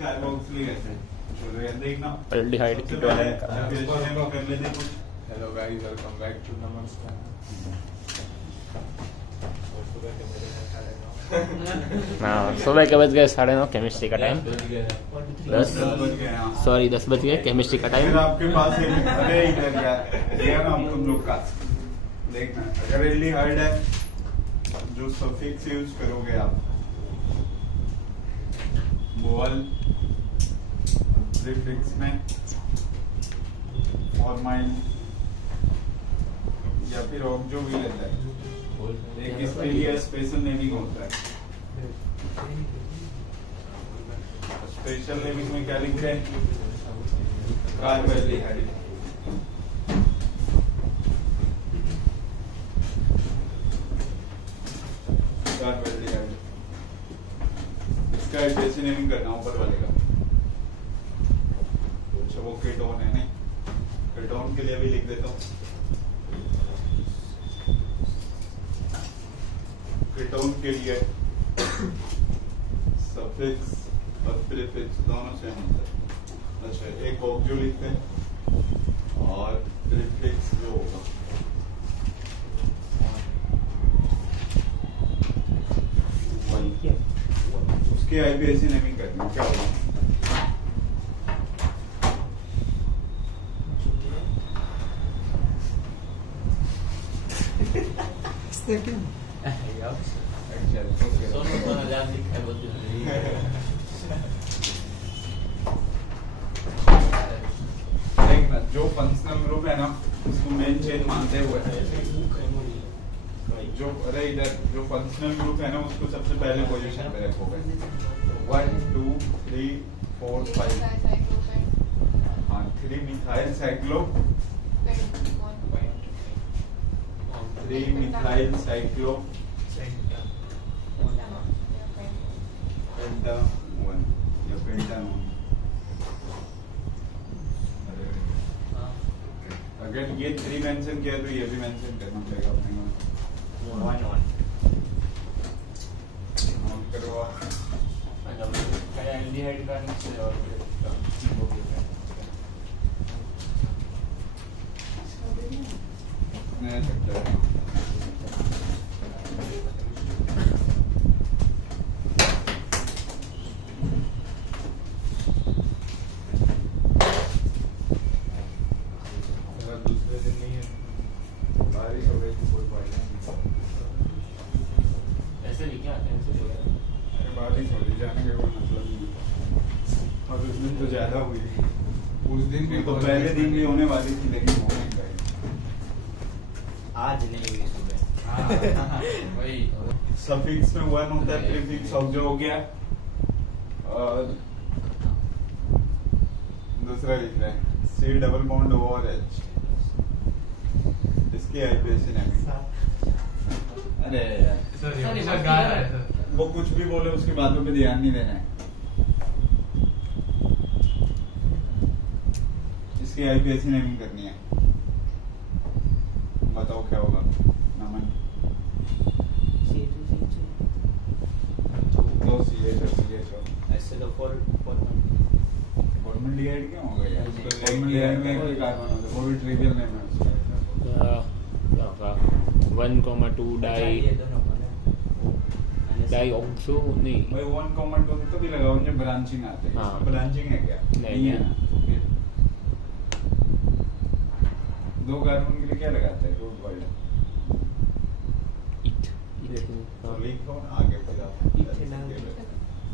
Carboxylic acid चलो यार देखना एल्डिहाइड कीटोन कर लेते कुछ। Hello guys, welcome back to नमस्कार। हाँ, सुबह के बज गए 9:30 केमिस्ट्री का टाइम। 10 बज गए केमिस्ट्री का टाइम। आपके पास अरे इधर यार ना तुम लोग का देखना, अगर एल्डिहाइड है जो सफिक्स यूज करोगे आप बोल प्रीफिक्स में फॉर्माइल या फिर ऑक्जो भी रहता है, एक इसके लिए स्पेशल नेमिंग होता है। स्पेशल नेमिंग में क्या लिखते हैं? कार्बोएल्डिहाइड। कार्बोएल्डिहाइड इसका स्पेशल नेमिंग करना ऊपर वाले का। अच्छा वो कीटोन है, नहीं कीटोन के लिए भी लिख देता हूँ। कीटोन के लिए सफिक्स और प्रीफिक्स दोनों सेम होता है। अच्छा एक ऑक्जो लिखते हैं और प्रीफिक्स जो होगा उसकी आईपीएससी नेमिंग करनी है। क्या होगा? देखना जो फंक्शनल ग्रुप है ना उसको मेन चेन मानते हुए जो अरे इधर जो फंक्शनल ग्रुप है ना उसको सबसे पहले पोजीशन पे रखोगे। 1 2 3 4 5 हाँ 3 methyl cyclo 3 methyl cyclo pentanone या पेंटानोन। अगर ये 3 मेंशन किया तो ये भी मेंशन करना पड़ेगा अपने को। 1 नोट करो एल्डिहाइड का नीचे और नया चैप्टर है। दूसरे दिन नहीं है, बारिश हो गई थी, कोई फायदा नहीं। ऐसे लिखा कैंसिल हो गया। अरे बारिश हो रही, जाने का कोई मतलब नहीं। और उस दिन तो ज्यादा हुई, उस दिन भी तो पहले दिन भी होने वाली थी लेकिन हो नहीं पाई। आज नहीं हुई सुबह। वही सफिक्स में 1 होता है, प्रीफिक्स ऑक्जो हो गया और दूसरा लिख रहे हैं C डबल बॉन्ड O और H। इसकी आईपीएससी नेमिंग। अरे यार वो कुछ भी बोले उसकी बातों पे ध्यान नहीं देना है। इसकी आईपीएससी नेमिंग करनी है। बताओ क्या होगा? नमन तो CHO ऐसे तो फॉर्मल्डिहाइड क्यों होगा यार? फॉर्मल्डिहाइड में कोई कार्बन होता है, वो भी ट्रिवियल नेम है उसका। 1,2 डाइऑक्सो नहीं भाई 1,2 तो भी लगाओ जब ब्रांचिंग आते हैं। हाँ। इसमें ब्रांचिंग है क्या? नहीं है ना। तो फिर 2 कार्बन के लिए क्या लगाते हैं? रूट वर्ड तो लिखो ना आगे फिर आप।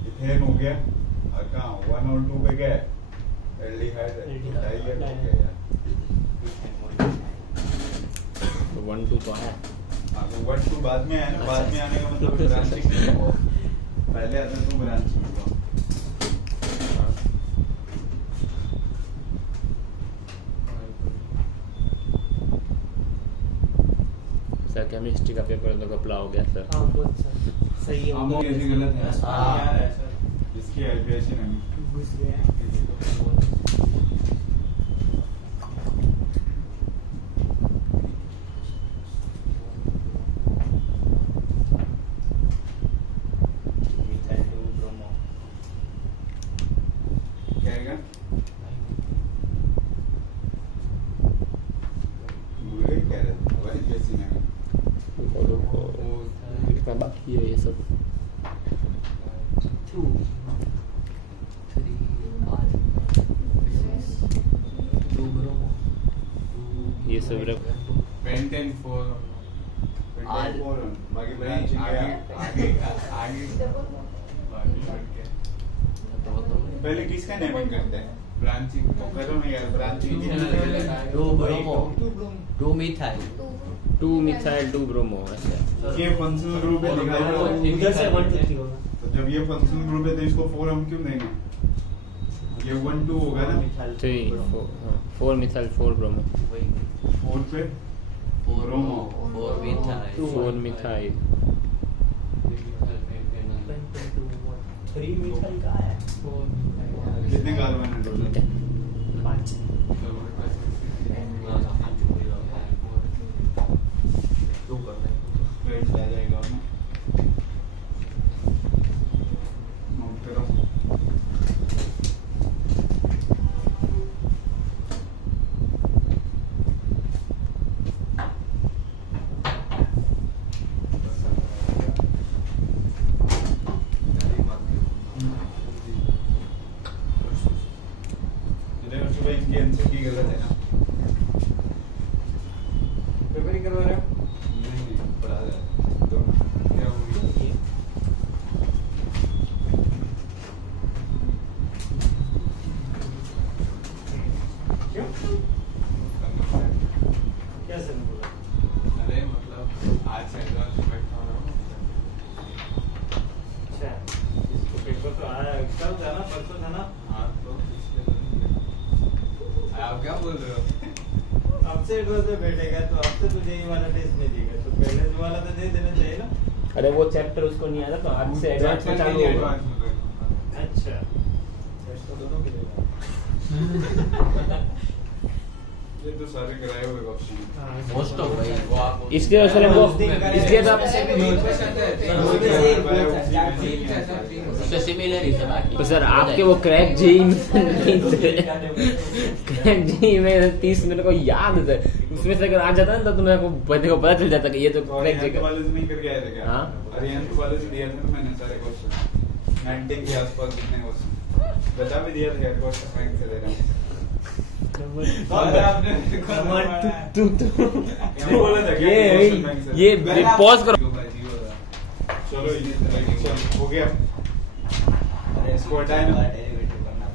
इथेन हो गया और कहाँ 1 और 2 पे गए एल्डिहाइड डाइहाइड हो गया यार। तो 1,2 तो है। हाँ तो 1 2 बाद में आया ना, बाद में आने का मतलब ब्रांचिंग नहीं हुआ, पहले आता तो ब्रांचिंग हुआ। सर केमिस्ट्री का पेपर तो कपला हो गया सर। हाँ बहुत सही है। आमो कैसी गलत है? हाँ। इसकी आईपीएससी नहीं घुस गया। क्या आएगा? भूल गए क्या रहता भाई कैसी नहीं कितना बाकी है ये सब। 2 3 2 ब्रोमो ये सब रख। पेंटेन 4 बाकी आगे ब्रांचिंग आगे बढ़ के पहले किसका नेमिंग करते हैं? ब्रांचिंग तो करो ना यार branching 2 bromo 2 methyl 2 methyl 2 bromo. अच्छा ये फंक्शनल ग्रुप है लिखा है उधर से 1 2 3 होगा। तो जब ये फंक्शनल ग्रुप है तो इसको 4 हम क्यों देंगे? ये 1 2 होगा ना 3 4 मिथाइल 4 ब्रोमो 4 पे 4 मिथाइल 4 मिथाइल 3 मिथाइल का है कितने कार्बन है टोटल? 5 रेट आ जाएगा ना नोट करो। इनकी आंसर की गलत है ना? पेपर ही करवा रहे हो? नहीं पढ़ा रहे तो क्या होगी? क्यों? क्या सर बोला? अरे मतलब आज से एडवांस में बैठा हूँ अच्छा इसको पेपर तो आया कल था ना परसों था ना? हाँ तो इसलिए आप क्या बोल रहे हो? आपसे एडवांस में बैठेगा तो आपसे तुझे ये वाला टेस्ट नहीं देगा तो पहले जो वाला तो दे देना चाहिए ना? अरे वो चैप्टर उसको नहीं आया तो आज से एडवांस में चालू होगा। एडवांस में बैठूंगा। अच्छा टेस्ट तो दोनों के देगा। ये तो सारे कराए हुए क्वेश्चन मोस्ट ऑफ भाई वो आप इसलिए उसने वो इसलिए तो उससे सिमिलर ही है बाकी तो सर आपके वो क्रैक जी नहीं थे। क्रैक जी में 30 मिनट को याद है उसमें से अगर आ जाता ना तो तुम्हें को बंदे को पता चल जाता कि ये तो क्रैक जी का। वाले से नहीं करके आए थे क्या? हाँ। अरिहंत वाले से दिया था ना मैंने सारे क्वेश्चन 90 के आसपास जितने क्वेश्चन बता भी दिया था क्वेश्चन बैंक से दे रहा हूँ। तू बोला था क्या क्वेश्चन बैंक से? ये पॉज करो। चलो हो गया इसको हटाए ना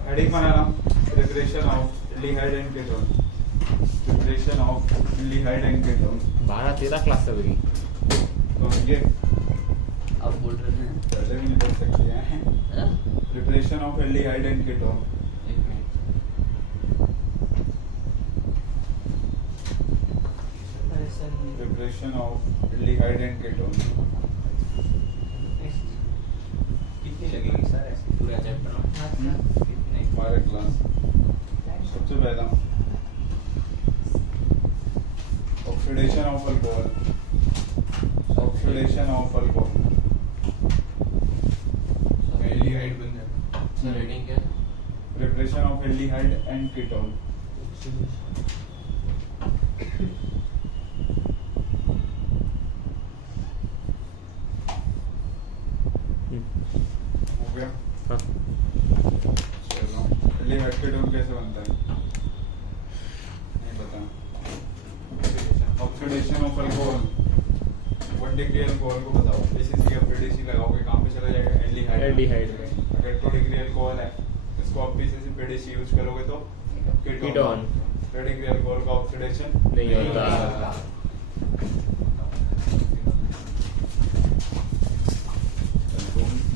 heading banana preparation of aldehyde and ketone preparation of aldehyde and ketone 12-13 class से हुई। तो ये आप बोल रहे हैं पहले भी नहीं बोल सकते हैं preparation of aldehyde and ketone एक minute preparation of aldehyde and ketone कितनी लगेगी सर ऐसे पूरा चैप्टर कितने 12 क्लास सबसे पहला oxidation of alcohol oxidation of alcohol aldehyde बन जाएगा। सर रीडिंग क्या preparation of aldehyde and ketone हो गया हाँ। चलो एल्डिहाइड कीटोन कैसे बनता है नहीं पता oxidation of alcohol 1 degree alcohol को बताओ बेसिस या पीडीसी लगाओगे कहां पे चला जाएगा एल्डिहाइड एल्डिहाइड अगर 2 डिग्री अल्कोहल है इसको आप बेसिस पीडीसी यूज करोगे तो कीटोन 2 डिग्री अल्कोहल का ऑक्सीडेशन नहीं होता।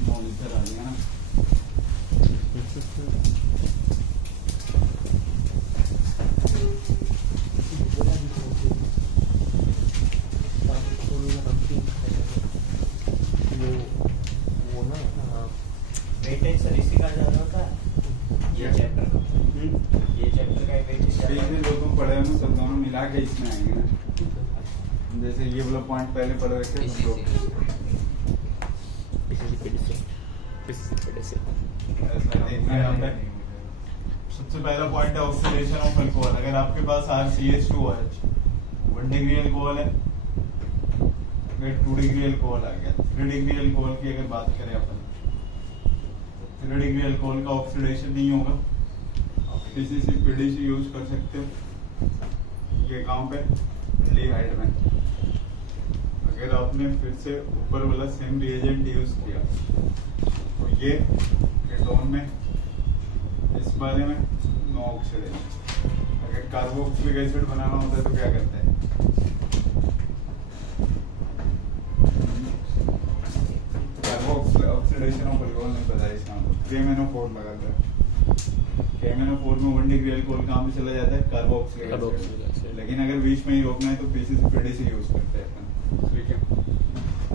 मॉनिटर आ गया ना वो ना वेटेज सर इसी का ज्यादा होता है ये चैप्टर का ये चैप्टर का वेटेज बीच में जो तुम पढ़े हो ना सब दोनों मिला के इसमें आएंगे ना जैसे ये वाला पॉइंट पहले पढ़े रखे तुम लोग ऐसा देखना यहाँ पे सबसे पहला पॉइंट है ऑक्सीडेशन ऑफ अल्कोहल। अगर आपके पास RCH2OH 1 डिग्री अल्कोहल है, फिर 2 डिग्री अल्कोहल आ गया। 3 डिग्री अल्कोहल की अगर बात करें अपन, 3 डिग्री अल्कोहल का ऑक्सीडेशन नहीं होगा, आप PCC PDC यूज कर सकते हो। ये कहाँ पे, एल्डिहाइड में। अगर आपने फिर से ऊपर वाला सेम रिएजेंट यूज किया तो ये कीटोन में, इस वाले में नो ऑक्सीडेशन। अगर कार्बोक्सिलिक एसिड बनाना होता है तो क्या करते हैं, ऑक्सीडेशन ऑफ अल्कोहल नहीं पता है इसका मतलब KMnO4 लगाते हैं। KMnO4 में 1 डिग्री अल्कोहल कहाँ पे चला जाता है, कार्बोक्सिलिक एसिड। लेकिन अगर बीच में ही रोकना है तो PCC PDC यूज करते हैं अपन। ठीक है,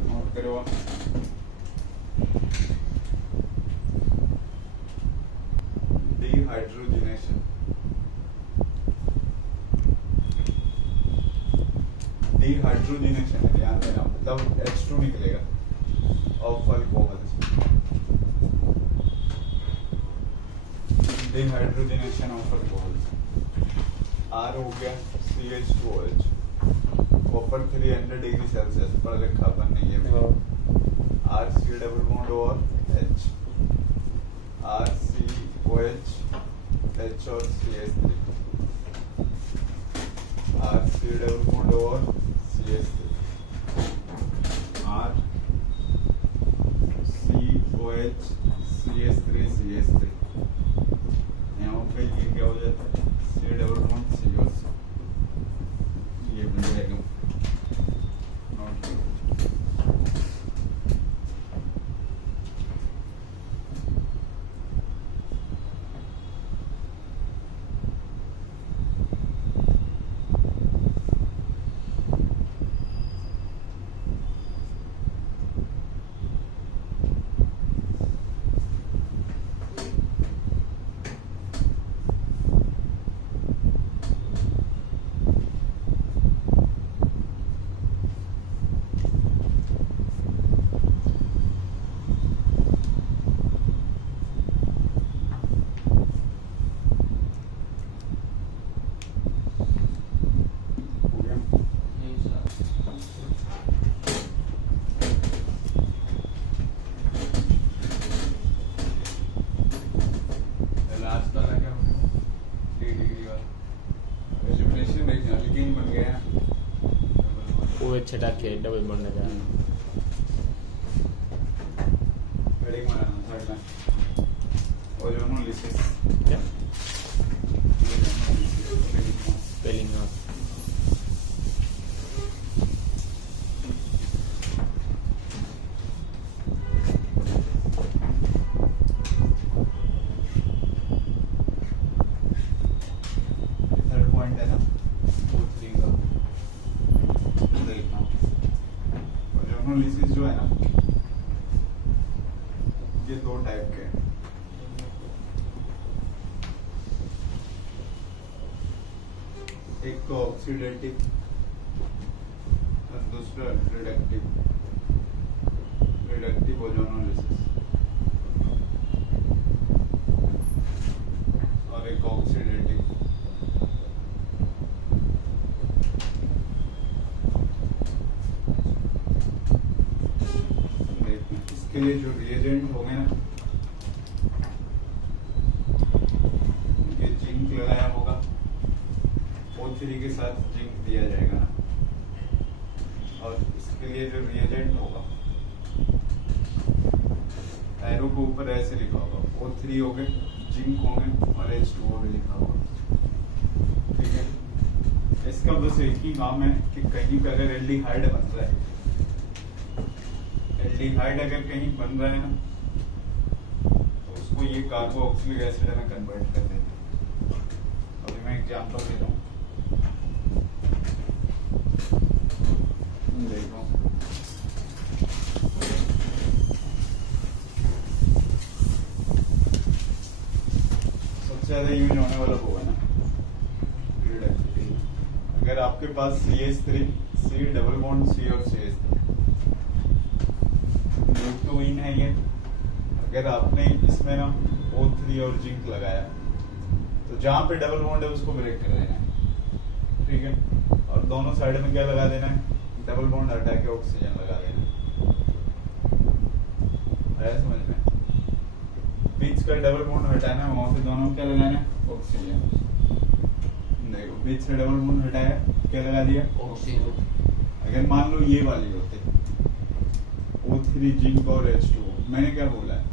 नोट करो आप। डिहाइड्रोजिनेशन, डिहाइड्रोजिनेशन है, ध्यान देना, मतलब H2 निकलेगा of alcohol. Dehydrogenation of alcohol, R हो गया CH2OH, कॉपर 300 डिग्री सेल्सियस पर लिखा अपन ने ये भी, RC डबल बॉन्ड और H, RCOH H और CH3, RC डबल बॉन्ड और CH3, RCOH CH3 CH3, यहाँ पे ये क्या हो जाता है, C डबल बॉन्ड C और C, ये बन जाएगा। नोट करो। छटा के डबल बॉन्ड लगा हेडिंग बनाना थर्ड लाइन, ओजोनोलिसिस, क्या स्पेलिंग ऑफ थर्ड पॉइंट है ना, 2-3 का देखना। ओजोनोलिसिस जो है ना, ये 2 टाइप के हैं। एक तो ऑक्सीडेटिव और दूसरा रिडक्टिव, रिडक्टिव ओजोनोलिसिस, और एक ऑक्सीडेटिव। इसके लिए जो रिएजेंट होंगे ना, ये जिंक लगाया होगा, O3 के साथ जिंक दिया जाएगा ना, और इसके लिए जो रिएजेंट होगा, एरो को ऊपर ऐसे लिखा होगा, O3 हो गए, जिंक होंगे और H2O भी लिखा होगा। ठीक है, इसका बस एक ही काम है कि कहीं पे अगर एल्डिहाइड बन रहा है, एल्डिहाइड अगर कहीं बन रहा है ना, तो उसको ये कार्बोक्सिलिक एसिड में कन्वर्ट कर देते हैं। अभी मैं एग्जांपल दे रहा हूँ, देखो सबसे ज्यादा यूज होने वाला होगा ना रिडक्टिव। अगर आपके पास CH3, C double bond C और CH3 न्यूक्लोइन है ये, अगर आपने इसमें ना O3 और जिंक लगाया तो जहाँ पे डबल बॉन्ड है उसको ब्रेक कर देना है, ठीक है। और दोनों साइड में क्या लगा देना है, डबल बॉन्ड हटा के ऑक्सीजन लगा देना है, समझ में। बीच का डबल बॉन्ड हटाना है, वहां पे दोनों में क्या लगाना है, ऑक्सीजन। देखो बीच से डबल बॉन्ड हटाया, क्या लगा दिया, ऑक्सीजन। अगर मान लो ये वाली होते O3 जिंक और H2O, मैंने क्या बोला है,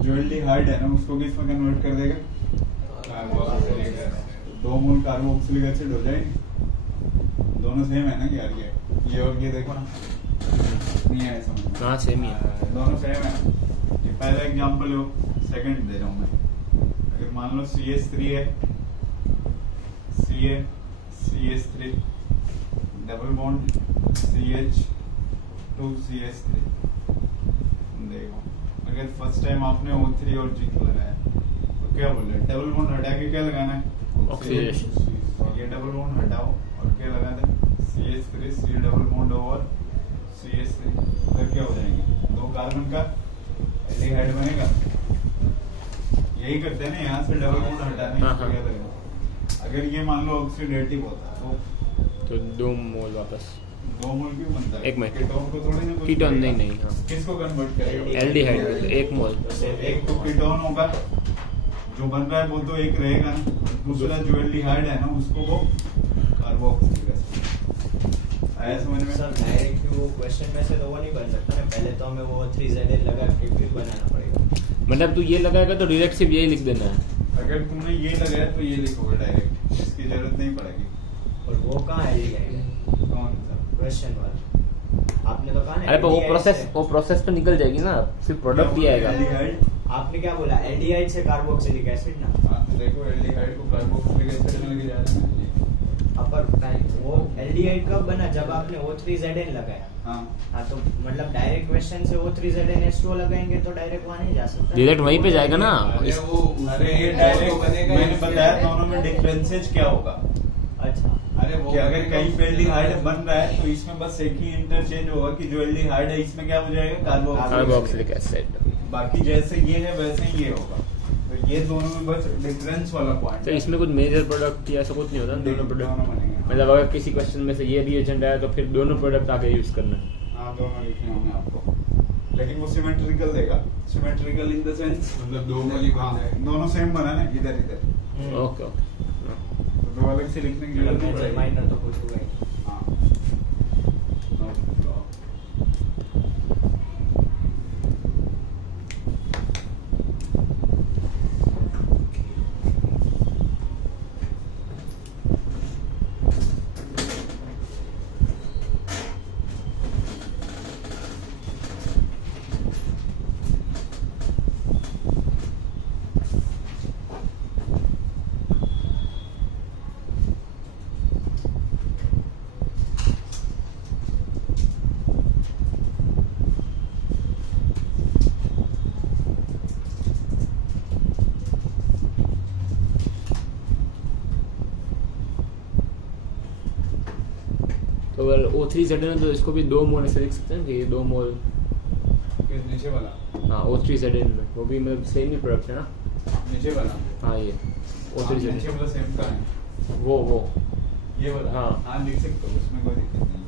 जो एल्डिहाइड है ना उसको किस में कन्वर्ट कर देगा, कार्बोक्सिलिक एसिड। 2 मोल कार्बोक्सिलिक एसिड हो जाएगी। दोनों सेम है ना यार, ये और ये देखो ना, नहीं है समझ में? हाँ सेम ही है, दोनों सेम है। ये पहला एग्जांपल हो, सेकंड दे रहा हूँ मैं। अगर मान लो CH3 है, CH3 double bond CH2 CH3, देखो अगर फर्स्ट टाइम आपने O3 और जिंक लगाया तो क्या बोल रहे, डबल बॉन्ड हटा के क्या लगाना है, ऑक्सीजन। ये डबल बॉन्ड हटाओ और क्या लगा दे, CH3 C डबल बॉन्ड और CH3, फिर क्या हो जाएंगे, 2 कार्बन का एल्डिहाइड बनेगा। यही करते हैं ना, यहाँ से डबल बॉन्ड हटाने हाँ, का हाँ। क्या लगेगा। अगर ये मान लो ऑक्सीडेटिव होता तो 2 मोल वापस 2 मोल क्यों बनता है, एक मिनट। कीटोन को थोड़ी ना कुछ कीटोन करेगा। नहीं, हाँ। किसको कन्वर्ट करेगा, एल्डिहाइड 1 मोल। एक तो कीटोन होगा जो बन रहा है, वो तो एक रहेगा ना, दूसरा जो एल्डिहाइड है ना उसको वो कार्बोक्सिलिक एसिड। आया समझ में? सर डायरेक्ट वो क्वेश्चन में से तो वो नहीं बन सकता ना, पहले तो हमें वो 3ZL लगा के फिर बनाना पड़ेगा। मतलब तू ये लगाएगा तो डायरेक्ट सिर्फ यही लिख देना है। अगर तुमने ये लगाया तो ये लिखोगे डायरेक्ट, इसकी जरूरत नहीं पड़ेगी। और वो कहाँ एल्डिहाइड है, कौन सा क्वेश्चन वाला आपने तो कहा ना अरे पर वो aldehyde से। प्रोसेस तो निकल जाएगी ना, सिर्फ प्रोडक्ट ही आएगा। एल्डिहाइड, आपने क्या बोला, एल्डिहाइड से कार्बोक्सिलिक एसिड ना, हाँ तो देखो एल्डिहाइड को कार्बोक्सिलिक एसिड में लेके जा रहे हैं अपर वो एल्डिहाइड कब बना, जब आपने O3ZN लगाया। हाँ हाँ तो मतलब डायरेक्ट क्वेश्चन से O3ZN H2O लगाएंगे तो डायरेक्ट वहाँ नहीं जा सकता, डायरेक्ट वहीं पे जाएगा ना। अरे वो अरे ये डायरेक्ट मैंने बताया दोनों में डिफरेंसेज क्या होगा। अच्छा अरे वो कि अगर कहीं पे एल्डिहाइड बन रहा है तो इसमें बस एक ही इंटरचेंज होगा कि जो एल्डिहाइड है इसमें क्या हो जाएगा, कार्बोक्सिलिक एसिड। बाकी जैसे ये है वैसे ही ये होगा। तो ये दोनों में बस डिफरेंस वाला पॉइंट तो इसमें कुछ मेजर प्रोडक्ट या ऐसा कुछ नहीं होता ना, दोनों दोनों प्रोडक्ट बनेंगे। मतलब अगर किसी क्वेश्चन में से ये रिएजेंट आया तो फिर दोनों प्रोडक्ट आगे यूज करना है। हाँ दोनों लिखे होंगे आपको, लेकिन वो सिमेट्रिकल देगा। सिमेट्रिकल इन द सेंस मतलब 2 मोल ही बन हाँ, जाएगा। दोनों सेम बना ना, इधर इधर ओके ओके। तो 2 अलग से लिखने की जरूरत नहीं पड़ेगी। माइनर तो पूछूंगा ही। हाँ। तो अगर O3ZN है तो इसको भी 2 मोल ऐसे लिख सकते हैं कि ये 2 मोल। किस नीचे वाला? हाँ O3ZN में वो भी मतलब सेम ही प्रोडक्ट है ना। नीचे वाला? हाँ ये नीचे O3ZN वाला सेम का है। वो ये वाला? हाँ। हाँ लिख सकते हो, उसमें कोई दिक्कत नहीं।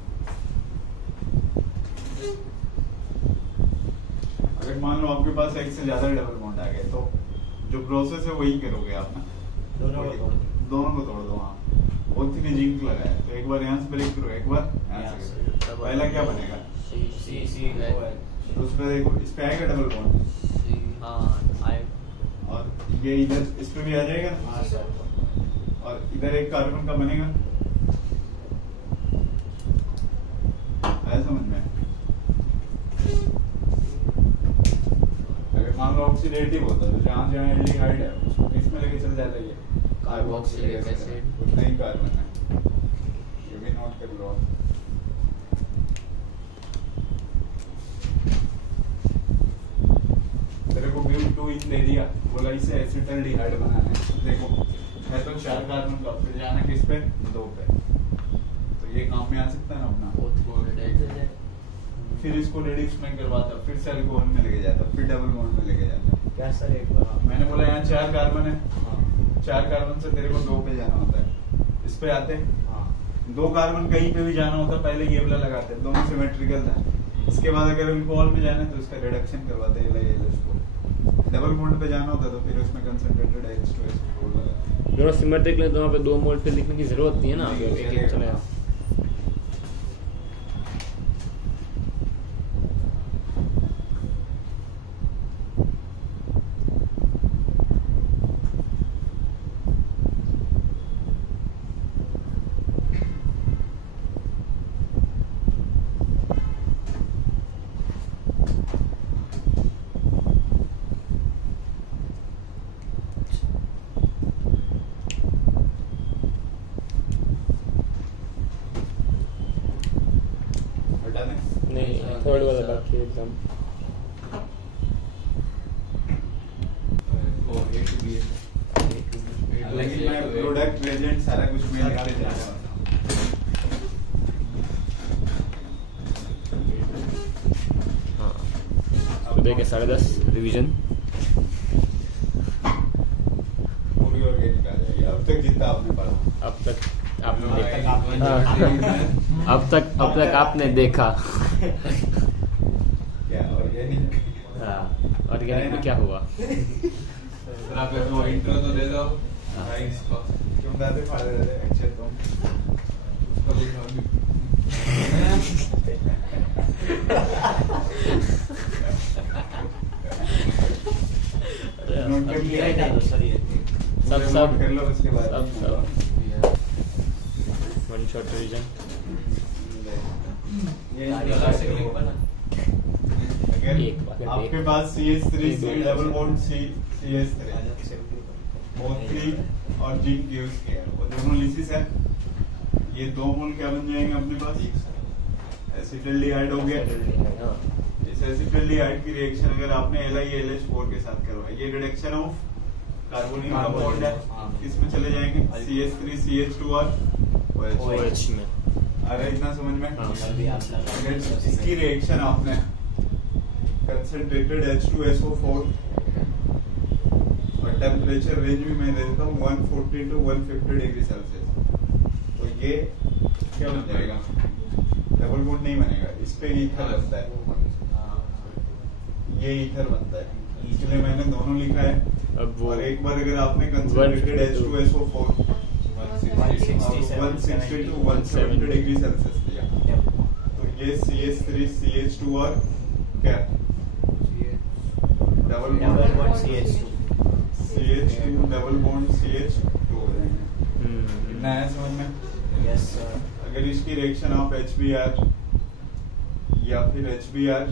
अगर मान लो आपके पास एक से ज्यादा डबल बॉन्ड आ गए तो जो प्रोसेस है वही करोगे आप ना, दोनों को तोड़ दो। दोनों को तोड़ दो। हाँ O3 जिंक लगाया तो एक बार यहाँ से ब्रेक करो, एक बार यहाँ से करो। पहला क्या बनेगा? C तो उस पर देखो, इस पे आएगा डबल बॉन्ड हाँ आए और ये इधर इस पे भी आ जाएगा ना? हाँ सर। और इधर एक कार्बन का बनेगा। आया समझ में? अगर मान लो ऑक्सीडेटिव होता तो जहाँ जहाँ एल्डिहाइड है उसको इसमें लेके चल जाता ये कार्बोक्सिलिक एसिड। उतना ही कार्बन है, ये भी नोट कर लो। तेरे को ब्यूट 2 इन दे दिया, बोला इसे एसिटाल्डिहाइड बनाना है। देखो है तो 4 कार्बन का, फिर जाना किस पे? 2 पे। तो ये काम में आ सकता है ना अपना। फिर इसको रिड्यूस में करवाता, फिर से अल्कोहल में लेके जाता, फिर डबल बॉन्ड में लेके जाता। क्या सर एक बार मैंने बोला यहाँ 4 कार्बन है, हाँ 4 कार्बन से तेरे को 2 पे जाना होता है, इस पे आते हैं हाँ 2 कार्बन कहीं पे भी जाना होता है, पहले ये वाला लगाते हैं, दोनों सिमेट्रिकल था। इसके बाद अगर अल्कोहल में जाना है तो इसका रिडक्शन करवाते हैं LiH4। डबल बॉन्ड पे जाना होता है तो फिर उसमें कंसंट्रेटेड H2SO4 लगाते हैं। दोनों सिमेट्रिक ले तो वहाँ पे 2 मोल फिर लिखने की जरूरत नहीं है ना, नहीं, एक एक चलेगा। हटा दें। नहीं, थर्ड वाला बाकी है एकदम। लेकिन मैं प्रोडक्ट रेजेंट सारा कुछ मैं लिखते जा रहा हूँ। हाँ, सुबह के 10:30 रिवीजन। पूरी ऑर्गेनिक आ जाएगी अब तक जितना आपने पढ़ा। अब तक आपने अब देखा, तक आपने हाँ। अब तक आपने देखा। क्या ऑर्गेनिक? हाँ, ऑर्गेनिक में क्या हुआ? आप वो इंट्रो तो दे दो गाइस को। क्यों दादे फाड़े रहते हैं? अच्छा तुम उसको दिखाओ। नोट कर लिया है? सब नोट कर लो उसके बाद सब वन शॉट रिवीजन। ये अलग से क्लिक बना। अगर एक बार आपके पास CH3 double bond CH3 O3 और जिंक यूज किया है, वो दोनों लिसिस है। ये 2 मोल क्या बन जाएंगे अपने पास? एसिटल्डिहाइड हो गया। इस एसिटल्डिहाइड की रिएक्शन अगर आपने LiLH4 के साथ करवाई, ये रिडक्शन ऑफ कार्बोनिल का बॉन्ड है, किसमें चले जाएंगे? CH3 CH2 और OH। OH में। अरे इतना समझ में? हाँ। अगर इसकी रिएक्शन आपने कंसंट्रेटेड H2SO4 और टेम्परेचर रेंज भी मैं देता हूँ 140 to 150 डिग्री सेल्सियस, तो ये क्या बन जाएगा? डबल बॉन्ड नहीं बनेगा, इस पे ईथर बनता है, ये ईथर बनता है, इसलिए मैंने दोनों लिखा है। अब वो और एक बार अगर आपने concentrated H2SO4 160 to 170 degree Celsius दिया, तो ये CH3 CH2 और क्या double bond CH2 double bond CH2 हो जाएंगे। कितना है समझ में? Yes sir. अगर इसकी रिएक्शन आप HBr या फिर HBr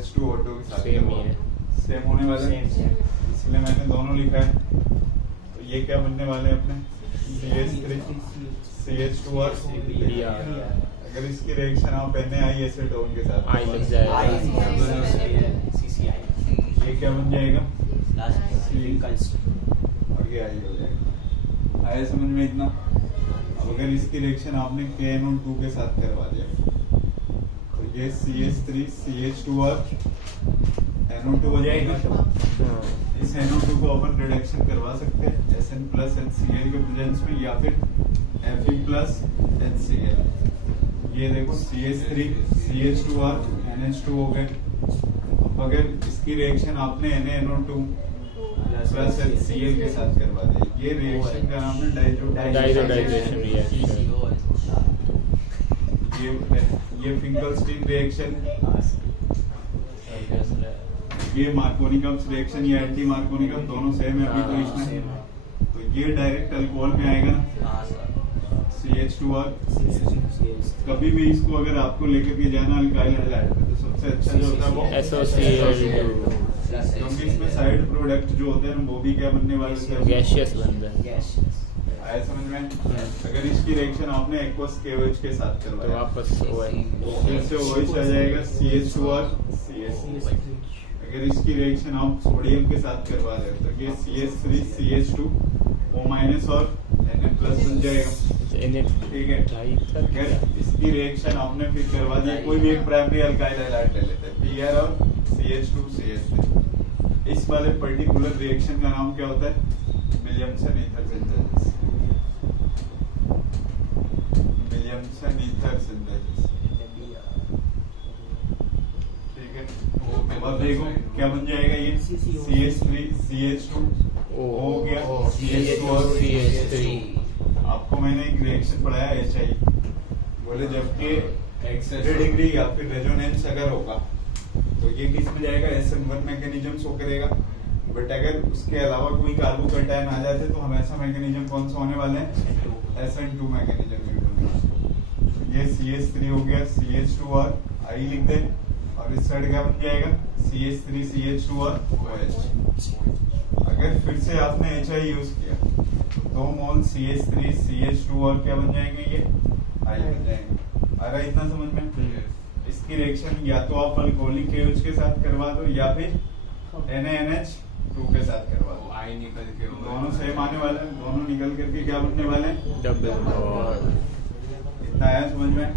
H2O2 के साथ सेम ही है। सेम होने वाला है, सेम इसलिए मैंने दोनों लिखा है। तो ये क्या बनने वाले हैं अपने? CH3 CH2 और Br। अगर इसकी रिएक्शन आप NaI एसीटोन के साथ आई लग जाएगा। ये क्या बन जाएगा? लास्ट और ये आई हो जाएगा। आया समझ में इतना? अब अगर इसकी रिएक्शन आपने KNO2 के साथ करवा दिया, तो ये CH3 CH2 और NO2 हो जाएगा। इस NO2 को अपन रिडक्शन करवा सकते हैं Sn प्लस HCl के प्रेजेंस में, या फिर Fe प्लस HCl। ये देखो CH3 CH2 और NH2 हो गए। अब अगर इसकी रिएक्शन आपने NaNO2 प्लस HCl के साथ करवा दी, ये रिएक्शन का नाम है डाइजोडाइजेशन रिएक्शन। ये फिंकलस्टीन रिएक्शन, ये मार्कोनिकम्स रिएक्शन, ये एंटी मार्कोनिकम दोनों सेम है अभी तो इसमें। तो ये डायरेक्ट अल्कोहल में आएगा ना, CH2 और कभी भी इसको अगर आपको लेकर के जाना अल्काइल हैलाइड में, तो सबसे अच्छा जो होता है वो SOCl2 क्योंकि इसमें साइड प्रोडक्ट जो होते हैं वो भी क्या बनने वाले होते हैं? गैसियस बन रहा है। आया समझ में? अगर इसकी रिएक्शन आपने एक्वस KOH के साथ तो करवाया, वापस OH। फिर से OH आ जाएगा CH2 और CH। अगर इसकी रिएक्शन आप सोडियम के साथ करवा रहे हो, तो ये CH3 CH2 O- और Na प्लस बन जाएगा। ठीक है। अगर इसकी रिएक्शन आपने फिर करवा दी, कोई भी एक प्राइमरी अल्काइल हैलाइड ले लेते हैं, Br और CH2 CH3। इस वाले पर्टिकुलर रिएक्शन का नाम क्या होता है? Williamson ether synthesis, Williamson ether synthesis, ठीक है। अब देखो क्या बन जाएगा ये CH3 CH2 हो गया CH2 और CH3। आपको मैंने एक रिएक्शन पढ़ाया HI, बोले जबकि डिग्री या फिर रेजोनेंस अगर होगा तो ये किस में जाएगा, SN1 मैकेनिज्म शो करेगा। बट अगर उसके अलावा कोई कार्बोकैटायन आ जाते तो हम ऐसा मैकेनिज्म कौन सा होने वाले हैं, SN2 मैकेनिज्म। ये CH3 हो गया, CH2 और I लिख दे, और इस साइड क्या बन जाएगा CH3 CH2 और OH। अगर फिर से आपने HI यूज किया तो 2 मोल CH3 CH2 और क्या बन जाएंगे, ये I बन जाएंगे। आ रहा है इतना समझ में? इसकी रिएक्शन या तो आप अल्कोहलिक KOH के साथ करवा दो या फिर NaNH2 के साथ करवा दो, आई निकल के दोनों सेम आने वाले हैं, दोनों निकल करके क्या बनने वाले हैं, डबल बॉन्ड। इतना आया समझ में?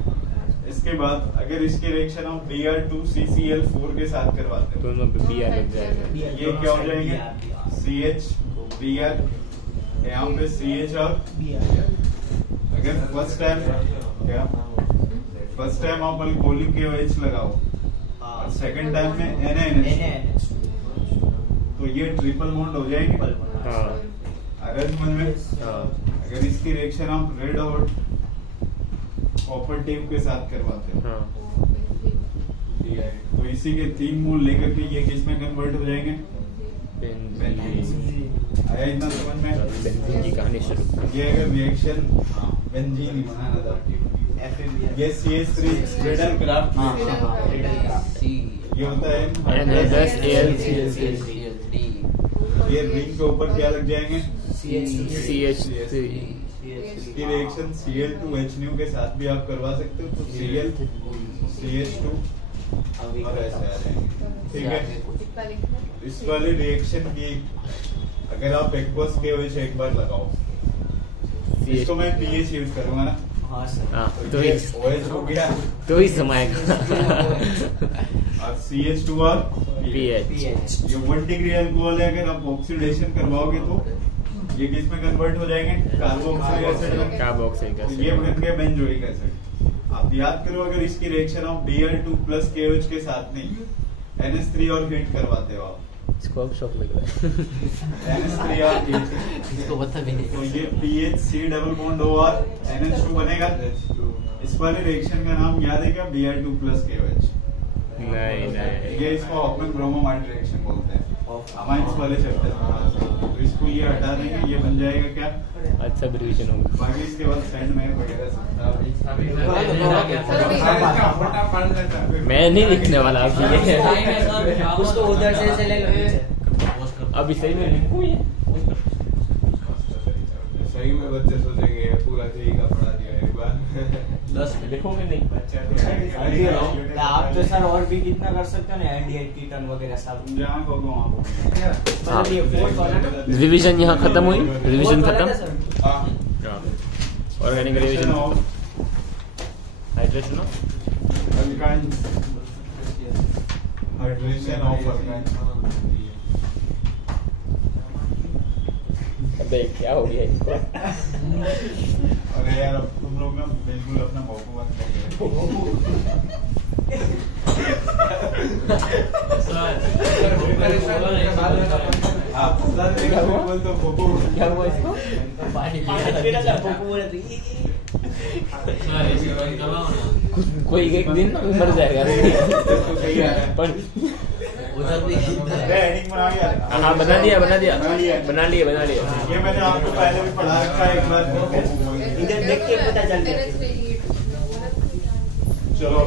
इसके बाद अगर इसकी रिएक्शन हम Br2CCl4 के साथ करवाते हैं दोनों पे Br लग जाएगा। ये क्या हो जाएंगे, CH Br, यहाँ पे CH और अगर फर्स्ट टाइम आप अल्कोहलिक KOH लगाओ और सेकंड टाइम में NaNH, तो ये ट्रिपल बॉन्ड हो जाएंगे। हाँ अगर समझ में? हाँ। अगर इसकी रिएक्शन आप रेड और कॉपर टेप के साथ करवाते हो हाँ तो इसी के 3 मूल लेकर के ये किस में कन्वर्ट हो जाएंगे, बेंजीन। आया इतना समझ में? बेंजीन की कहानी शुरू। ये अगर रिएक्शन बेंजीन बनाना था, ये CH3 रेडल क्राफ्ट ये होता है Na10AlCl3। ये रिंग के ऊपर क्या लग जाएंगे, CH3। इसकी रिएक्शन Cl2HNu के साथ भी आप करवा सकते हो, तो Cl CH2 और ऐसे आ जाएंगे, ठीक है। इस वाली रिएक्शन की अगर आप एक्वस KOH एक बार लगाओ, इसको मैं pH यूज करूंगा ना, हाँ सर। हाँ तो तो ये ही OH हो गया तो ही समाएगा। और CH2 और pH। ये 1 डिग्री अल्कोहल है, अगर आप ऑक्सीडेशन करवाओगे तो ये किस में कन्वर्ट हो जाएंगे, कार्बोक्सिलिक एसिड में। कार्बोक्सिलिक तो ये एसिड। बन गया बेंजोइक एसिड। आप याद करो अगर इसकी रिएक्शन आप Br2 प्लस KOH के साथ नहीं NH3 और हीट करवाते हो आप, इसको अब शौक लग रहा है। NH3 और हीट, इसको पता भी नहीं। तो ये PHC डबल बॉन्ड O और NH2 बनेगा। इस वाले रिएक्शन का नाम याद है क्या, Br2 प्लस KOH। नहीं ये इसको ऑपन ब्रोमोमाइड रिएक्शन बोलते हैं अमाइंस वाले चैप्टर में। तो इसको ये हटा देंगे, ये बन जाएगा क्या, अच्छा रिवीजन होगा। बाकी इसके बाद सेंड में वगैरह सब मैं नहीं लिखने वाला अभी ये। उसको उधर से ले लो। अभी सही में लिखूं ये। सही में बच्चे सोचेंगे पूरा सही का पढ़ा दिया एक बार। 10 लिखोगे नहीं। आप तो सर और भी कितना कर सकते हो ना, एंडिएट कीटन वगैरह सब। जहाँ को वहाँ मतलब ये फोर्थ वाला रिवीजन यहाँ खत्म हुई, रिवीजन फोर्थ वाला था खत्म। Sir. Organic revision hydration hydration of organic. अबे क्या हो गया इसको? अरे यार अब तुम लोग ना बिल्कुल अपना भोपू बंद कर आप बोल तो भोपू क्या हुआ इसको? कोई एक दिन मर जाएगा। पर हेडिंग बना लिया। हाँ बना लिया। ये मैंने आपको पहले भी पढ़ा रखा है एक बार। इधर देख के पता चल गया। चलो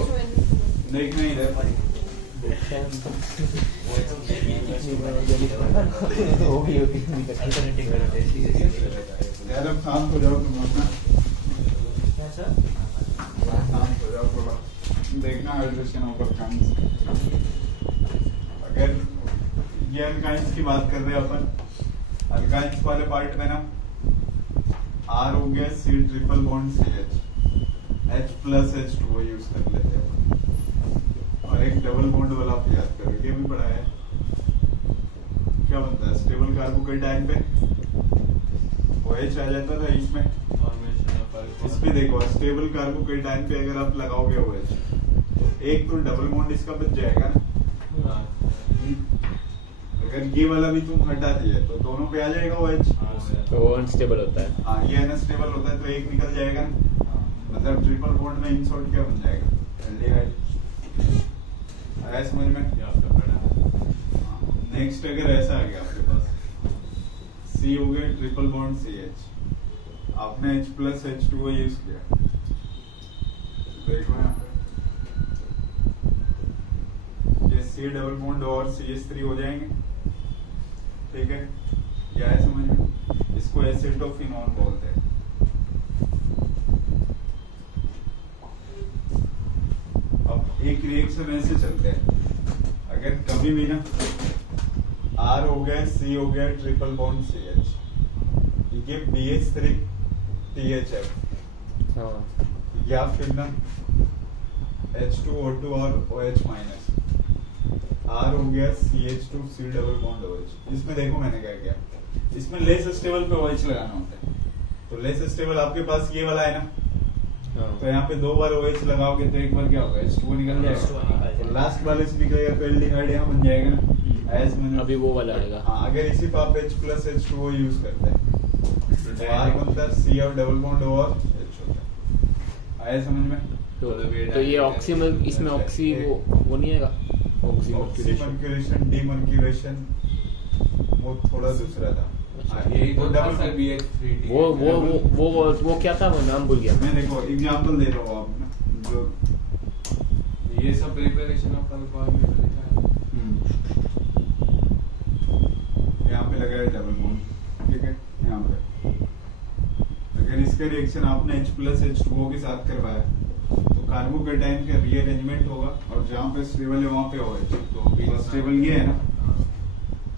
देखना इधर। यार अब शांत हो जाओ तुम अपना, क्या सर? शांत हो जाओ थोड़ा। देखना हाइड्रेशन ऑफ ऑर्गेनिक्स। अगर ये अल्काइंस की बात कर रहे हैं अपन, अल्काइंस वाले पार्ट में ना R हो गया C triple bond CH, H plus H2O use कर लेते हैं। और एक डबल बॉन्ड वाला आप याद करो, ये भी पढ़ा है। क्या बनता है स्टेबल कार्बोकेटायन पे OH आ जाता था इसमें। Formation of alcohol. इसमें देखो स्टेबल कार्बोकेटाइन पे अगर आप लगाओगे OH तो एक तो डबल बॉन्ड इसका बच जाएगा ना। हाँ, अगर ये वाला भी तुम हटा दिए तो दोनों पे आ जाएगा OH। हाँ, तो वो अनस्टेबल होता है। हाँ ये अनस्टेबल होता है तो एक निकल जाएगा ना। हाँ। मतलब ट्रिपल बॉन्ड में इंसर्ट क्या बन जाएगा? एल्डिहाइड। आया समझ में? ये आपका पढ़ा है। नेक्स्ट अगर ऐसा आ गया आपके पास C हो गया ट्रिपल बॉन्ड CH, आपने H प्लस H2O यूज किया, देखो यहाँ पे ये C डबल बॉन्ड और CH3 हो जाएंगे, ठीक है? क्या है समझ में? इसको एसिटोफिनॉल बोलते हैं। अब एक रिएक्शन ऐसे चलते हैं, अगर कभी भी ना R हो गया C हो गया ट्रिपल बॉन्ड CH, ये BH3 THF हाँ या फिर ना H2O2 और OH माइनस, R हो गया CH2 C double bond OH। इसमें देखो मैंने क्या किया, इसमें लेस स्टेबल पे OH लगाना होता है, तो लेस स्टेबल आपके पास ये वाला है ना, हाँ। तो यहाँ पे 2 बार OH लगाओगे तो एक बार क्या होगा? H2O निकल H2O जाएगा, निकल जाएगा। तो लास्ट वाले से निकलेगा तो एल्डिहाइड यहाँ बन जाएगा ना। ऐसे में अभी वो वाला आएगा। हाँ, अगर इसी पे आप H प्लस H2O यूज करते हैं तो R बनता है C और डबल बॉन्ड O और H होता है। आया समझ में? तो ये ऑक्सी में, इसमें ऑक्सी वो नहीं आएगा। ऑक्सीमर्क्यूरेशन डीमर्क्यूरेशन वो थोड़ा दूसरा था। यही तो डबल था सर BH3। वो क्या था, वो नाम भूल गया। मैं देखो एग्जांपल दे रहा हूँ आपने, जो ये सब प्रिपरेशन ऑफ अल्कोहल में लिखा है। यहाँ पे लगा है डबल बॉन्ड, ठीक है? यहाँ पे अगर इसका रिएक्शन आपने H प्लस H2O के साथ करवाया तो कार्बोकेटाइन का रीअरेंजमेंट होगा और जहाँ पे स्टेबल है वहाँ पे OH, तो स्टेबल ये है ना, हाँ।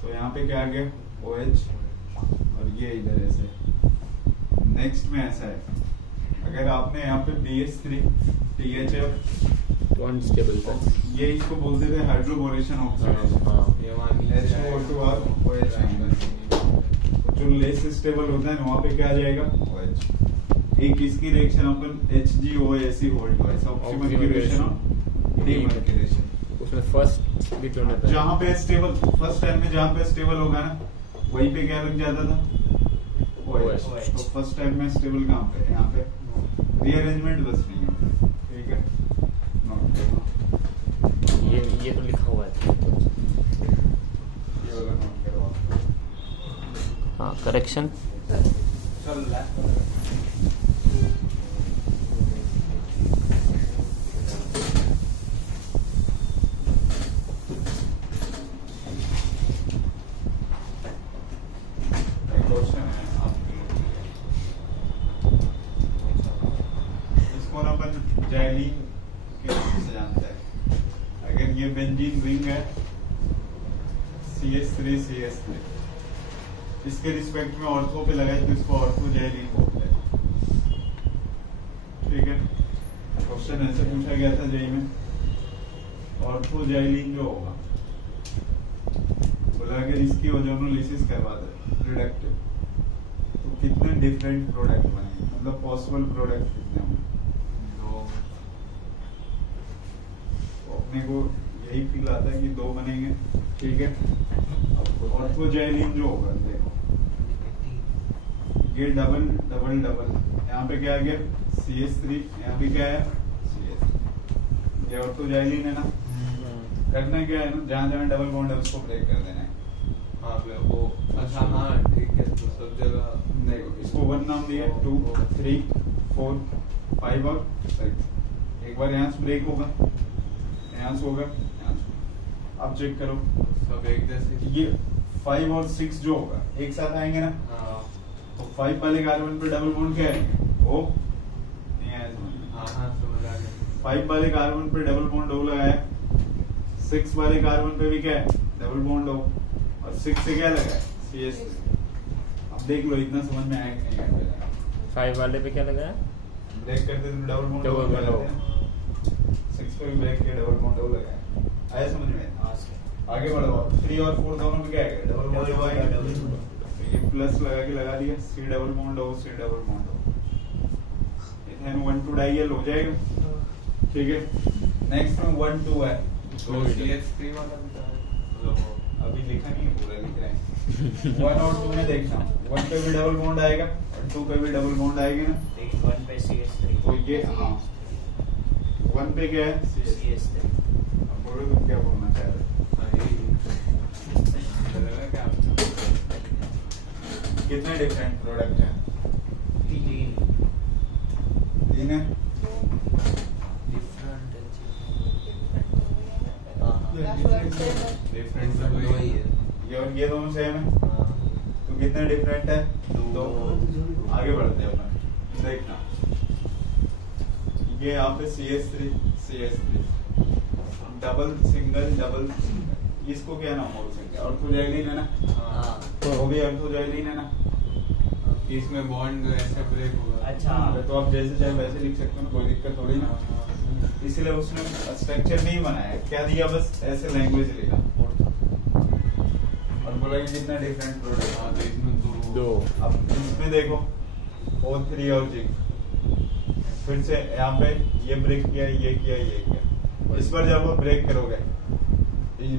तो यहाँ पे क्या आ गया? OH और ये इधर ऐसे। नेक्स्ट में ऐसा है, अगर आपने यहाँ पे BH3 THF, तो अनस्टेबल था। ये इसको बोलते थे हाइड्रोबोरेशन ऑक्सीडेशन, हाँ। ये वहाँ नीचे H2O2 और OH माइनस। जो लेस स्टेबल होता है ना वहाँ पे क्या आ जाएगा? OH। एक इसकी रिएक्शन अपन HgOAC होल्ड है, ऑक्सीमर्क्यूरेशन और डीमर्क्यूरेशन। उसमें फर्स्ट भी तो होता है। जहाँ पे स्टेबल फर्स्ट टाइम में जहाँ पे स्टेबल होगा ना वहीं पे क्या लग जाता था? OH। तो फर्स्ट टाइम में स्टेबल कहाँ पे? यहाँ पे रीअरेंजमेंट बस नहीं है, ठीक है? नोट करना, ये तो लिखा हुआ है। ये वाला नोट करवा। हाँ, करेक्शन। चल लास्ट क्वेश्चन है आपके लोगों के लिए। इसको ना अपन जाइलिन के नाम से जानते हैं। अगर ये बेंजीन रिंग है CH3 इसके रिस्पेक्ट में ऑर्थो पे लगाए तो इसको ऑर्थो जाइलिन बोलते हैं, ठीक है? क्वेश्चन ऐसे पूछा गया था जेई में, ऑर्थो जाइलिन जो होगा बोला अगर इसकी ओजोनोलिसिस करवा दे रिडक्टिव तो कितने डिफरेंट प्रोडक्ट बनेंगे, मतलब पॉसिबल प्रोडक्ट कितने होंगे? दो। तो अपने को यही फील आता है कि 2 बनेंगे, ठीक है? अब ऑर्थोजाइलिन जो होगा देखो ये डबल डबल डबल, यहाँ पे क्या आ गया? CH3, यहाँ भी क्या है? CH3। ये ऑर्थोजाइलिन है ना, करना क्या है ना, जहाँ जहाँ डबल बॉन्ड है उसको ब्रेक कर देना है। हाँ वो अच्छा हाँ ठीक है, तो सब जगह देखो इसको 1 नाम दिया, 2 3 4 5 और 6। एक बार यहाँ से ब्रेक होगा, यहाँ से होगा, यहाँ से। अब चेक करो सब एक जैसे। ये 5 और 6 जो होगा एक साथ आएंगे ना, हाँ तो 5 वाले कार्बन पे डबल बॉन्ड क्या आएंगे? O नहीं आया समझ में? हाँ हाँ समझ आ गया। 5 वाले कार्बन पे डबल बॉन्ड O लगाया, 6 वाले कार्बन पे भी क्या है? डबल बॉन्ड O, और 6 से क्या लगा है? CH3। अब देख लो इतना समझ में आया कि नहीं आया? 5 वाले पे क्या लगा है? ब्रेक करते तो double bond Double O bond लगाते हैं। 6 पे भी ब्रेक किया, डबल बॉन्ड O लगाया। आया समझ में? आगे बढ़ो। 3 और 4 दोनों में क्या है? डबल बॉन्ड O आएगा। ये प्लस लगा दिया, C double bond O, C double bond O, ethane 1,2 डाइयल हो जाएगा। ठीक है, नेक्स्ट में 1,2 है, तो CH3 वाला भी था, मतलब अभी लिखा नहीं है, पूरा लिख रहे हैं। 1 और 2 में देखना, 1 पे भी डबल बॉन्ड आएगा और 2 पे भी डबल बॉन्ड आएगी ना, लेकिन 1 पे CH3 तो ये हाँ 1 पे क्या है CH3 अब बोलो तुम क्या बोलना चाह रहे हो? कितने डिफरेंट प्रोडक्ट हैं? 3 है। डिफरेंट तो दो ही है। ये और ये दोनों सेम है, तो कितने डिफरेंट है? 2। आगे बढ़ते हैं अपन, देखना ये यहाँ पे CH3 डबल सिंगल डबल, इसको क्या नाम बोल सकते हैं? ऑर्थोजाइलिन है ना, वो भी ऑर्थोजाइलिन है ना, इसमें बॉन्ड ऐसे ब्रेक होगा। अच्छा तो आप जैसे चाहे वैसे लिख सकते हो, कोई दिक्कत थोड़ी ना। इसलिए उसने स्ट्रक्चर नहीं बनाया, क्या दिया बस ऐसे लैंग्वेज लिखा और बोला कि कितना डिफरेंट प्रोडक्ट। हाँ, तो इसमें दो। अब इसमें देखो O3 और जिंक, फिर से यहाँ पे ये ब्रेक किया, ये किया, ये किया। इस पर जब आप ब्रेक करोगे,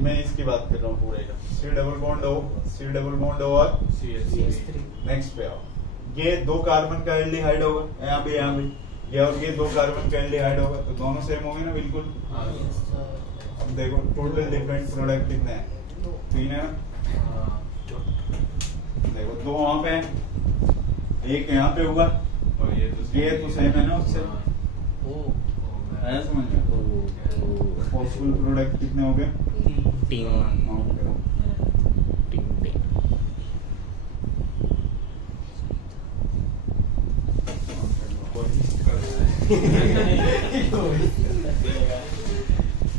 मैं इसकी बात कर रहा हूँ पूरे का, C double bond O, C double bond O और CH3 नेक्स्ट पे आओ, ये 2 कार्बन का एल्डिहाइड होगा, यहाँ भी ये और ये 2 कार्बन का एल्डिहाइड होगा, तो दोनों सेम होंगे ना बिल्कुल। अब देखो टोटल डिफरेंट प्रोडक्ट कितने हैं? 3 है ना, देखो 2 वहां पे हैं, 1 यहाँ पे होगा और ये तो सेम है ना उससे, आया समझ में? पॉसिबल प्रोडक्ट कितने हो गए? 3 काउंट करो।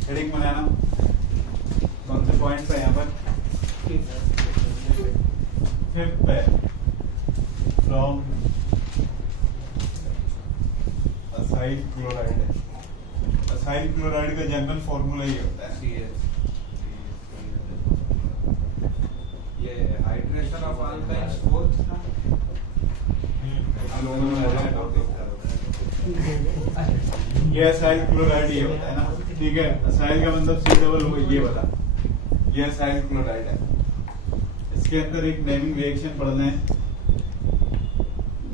हेडिंग बनाना, कौन से पॉइंट पे यहाँ पर? 5th पे, फ्रॉम असाइल क्लोराइड है। असाइल क्लोराइड का जनरल फॉर्मूला ये होता है, ये हाइड्रेशन ऑफ अल्काइन्स फोर्थ था। ये असाइल क्लोराइड ये होता है ना, ठीक है। असाइल का मतलब C डबल हो, ये वाला, ये असाइल क्लोराइड है। इसके अंदर एक नेमिंग रिएक्शन पढ़ना है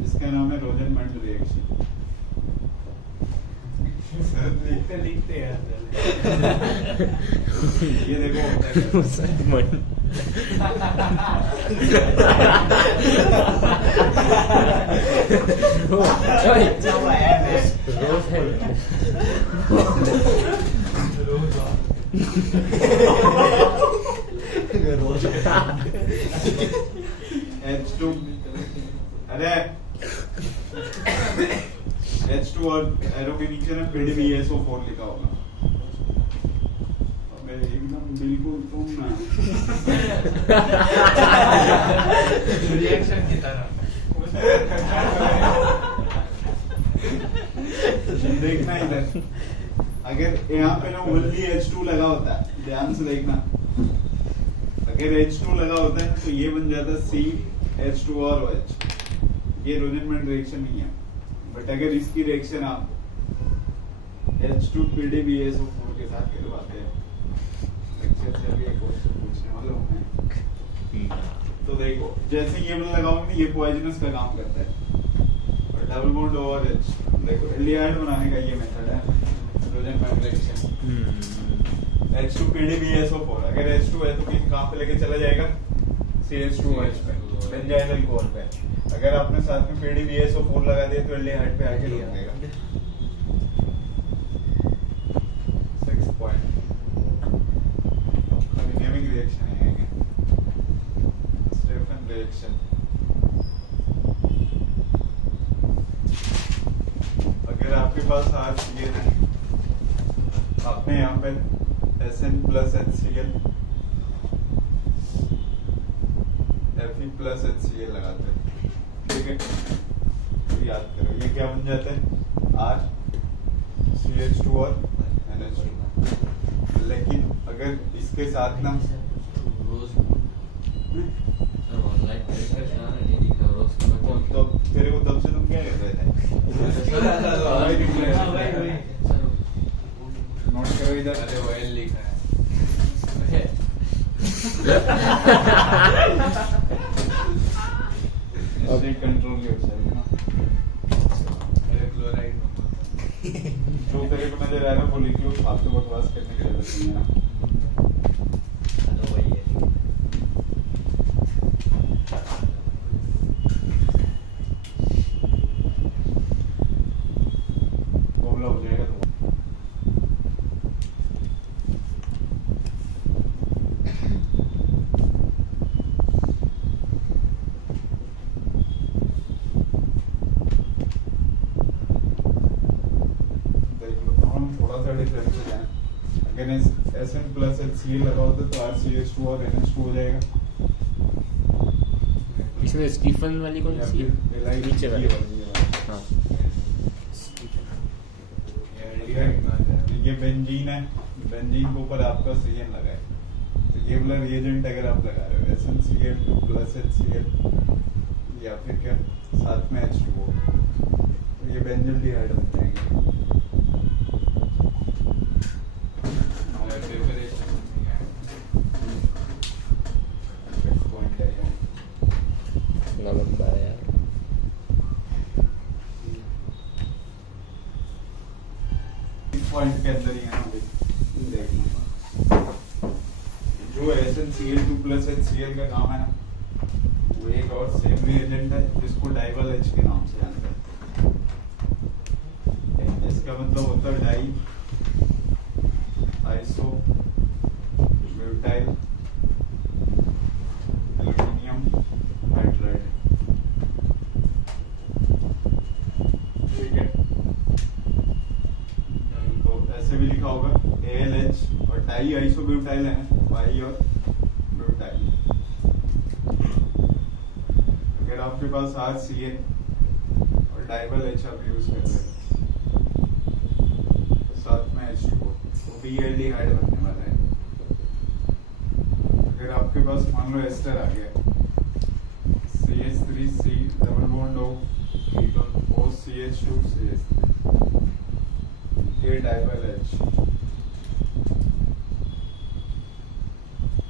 जिसका नाम है रोजेनमेंट रिएक्शन। लिखते लिखते यार ये देखो H2, अरे H2 और एरो के नीचे ना PDBSO4 लिखा होगा। अबे एकदम बिल्कुल तुम ना रिएक्शन की तरह। देखना इधर, अगर यहाँ पे ना ओनली H2 लगा होता है, ध्यान से देखना, अगर H2 लगा होता है तो ये बन जाता CH2 और OH। ये रोजेनमेंट रिएक्शन नहीं है, बट अगर इसकी रिएक्शन आप H2 PDBSO4 के साथ करवाते हैं, लेक्चर से भी एक क्वेश्चन पूछने वाला हूँ मैं। तो देखो जैसे ये वाला लगाऊंगा ये पॉइजनस का काम करता है, और डबल बॉन्ड और H, देखो एल्डिहाइड बनाने का ये मेथड है रोजेनमेंट रिएक्शन। H2 PDBSO4, अगर H2 है तो किस कहाँ पे लेके चला जाएगा? CH2OH पे, बेंजाइल अल्कोहल पे। अगर आपने साथ में PDBSO4 लगा दिया तो एल्डिहाइड पे आके रुक जाएगा। 6 पॉइंट नेमिंग रिएक्शन है, स्टेफन रिएक्शन। अगर आपके पास RCl है, आपने यहाँ पे SN plus HCl, Fe plus HCl लगाते हैं, ठीक है। तो याद करो ये क्या बन जाता है? R CH2 और NH2। लेकिन अगर इसके साथ ना तो तेरे को तब से तुम क्या कर रहे थे? नोट करो इधर। अरे ऑयल लिखा है। इससे कंट्रोल योरसेल्फ ना। अरे क्लोराइड जो तेरे को नजर आ रहा है वो लिख लो, फालतू बकवास करने की जरूरत नहीं है ना। हेलो भाई ये बोला हो जाएगा तो। देख लो तो हम थोड़ा सा डिफरेंस हो जाए। अगर SN प्लस HCl लगाओ तो RCH2 और NH2 हो जाएगा। इसमें स्टीफन वाली कौन या सी फिर LI नीचे वाली ये वाली। हाँ ठीक है, ये बेंजीन है, बेंजीन के ऊपर आपका CN लगा है, तो ये वाला रिएजेंट अगर आप लगा रहे हो SnCl2 प्लस HCl या फिर क्या साथ में H2O, तो ये बेंजल्डिहाइड बन जाएंगे। प्रिपरेशन नहीं है। पॉइंट है ये। ना लंबा है यार। इस पॉइंट के अंदर ही है ना देख जो SnCl2 प्लस HCl का काम है ना, वो एक और सेम रिएजेंट है जिसको डाइवल H के नाम से जानते हैं। इसका मतलब होता है di iso butyl aluminium hydride. ठीक है, तो ऐसे भी लिखा होगा ALH और डाई आइसो ब्यूटाइल है ना, बाई और ब्यूटाइल। अगर आपके पास RCN और डाइवल H आप यूज कर रहे हैं तो साथ में H2O, वो भी एल्डिहाइड बनने वाला है। अगर आपके पास मान लो एस्टर आ गया CH3C double bond O CH2CH3, ये डाइवल H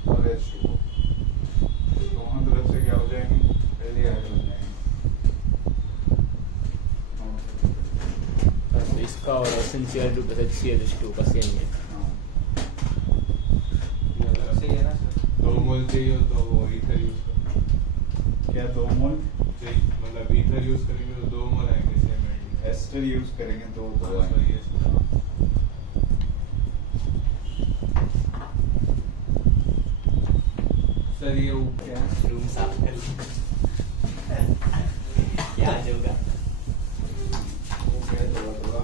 और H2O दोनों तरफ से क्या हो जाएंगे, एल्डिहाइड बन जाएंगे। तो इसका और SnCl2 प्लस HCl2 का सेम है। हाँ। ये अलग सही है ना सर? 2 मोल चाहिए तो वो ईथर यूज करो। क्या 2 मोल मतलब ईथर यूज करेंगे तो 2 मोल आएंगे सेम एल्डिहाइड। एस्टर यूज करेंगे तो हाँ, सही है। सर ये क्या रूम साफ कर लो। क्या आज होगा? वो क्या थोड़ा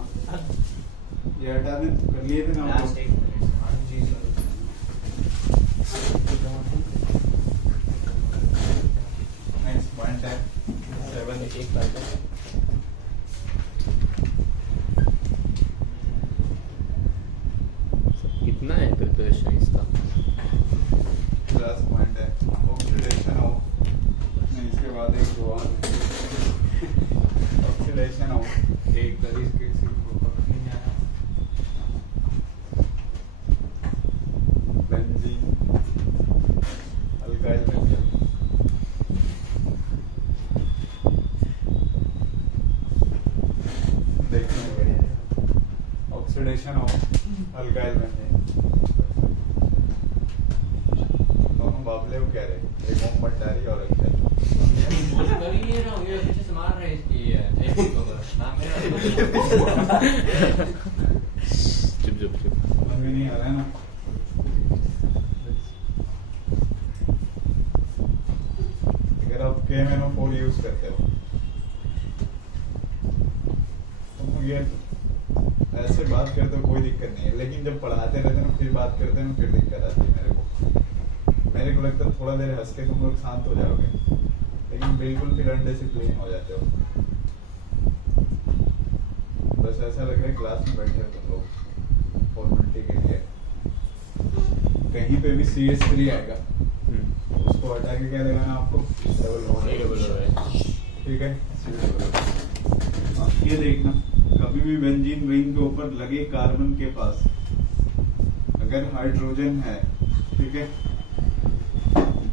ये हटा दे, कर लिए थे ना हम लास्ट लोग। 1 मिनट। हाँ जी सर। नेक्स्ट पॉइंट है 7 एक बार कितना है प्रिपरेशन इसका? लास्ट पॉइंट है ऑक्सीडेशन ऑफ, नहीं इसके बाद एक दो और ऑक्सीडेशन ऑफ एक तरीके से नहीं आया। Benzene alkyl benzene. देखने में बढ़िया ऑक्सीडेशन ऑफ अल्काइल बेंजीन। दोनों बाबले को कह रहे, एक ओम भंडारी और अल्काइल। कर ही नहीं रहा हूँ, ये पीछे से मार रहे हैं इसकी ये नाम मेरा चुप चुप चुप। समझ में नहीं आ रहा है ना। अगर आप KMnO4 यूज करते हो तो मुझे ऐसे बात करते हो कोई दिक्कत नहीं है, लेकिन जब पढ़ाते रहते हैं ना फिर बात करते हैं ना फिर दिक्कत आती है मेरे को लगता है थोड़ा देर हंस के तुम लोग शांत हो जाओगे, लेकिन बिल्कुल फिर अनडिसिप्लिन हो जाते हो। बस ऐसा लग रहा है क्लास में बैठे हो तुम लोग फॉर्मेलिटी के लिए। कहीं पे भी CH3 आएगा उसको हटा के क्या लगाना आपको ठीक है। अब ये देखना, कभी भी बेंजीन रिंग के ऊपर लगे कार्बन के पास अगर हाइड्रोजन है, ठीक है,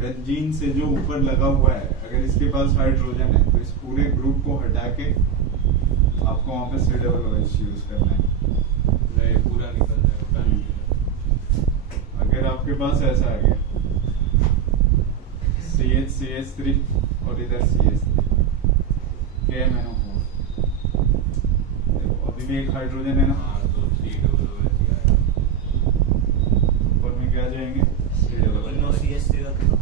बेंजीन से जो ऊपर लगा हुआ है अगर इसके पास हाइड्रोजन है तो इस पूरे ग्रुप को हटा के आपको वहां पे COOH यूज करना है। नहीं पूरा निकल जाएगा। अगर आपके पास ऐसा आ गया CH3 और इधर CH3 KMNO4, अभी भी एक हाइड्रोजन है ना, हाँ तो COOH आएगा। ऊपर में क्या जाएंगे नो CH3 रख दो।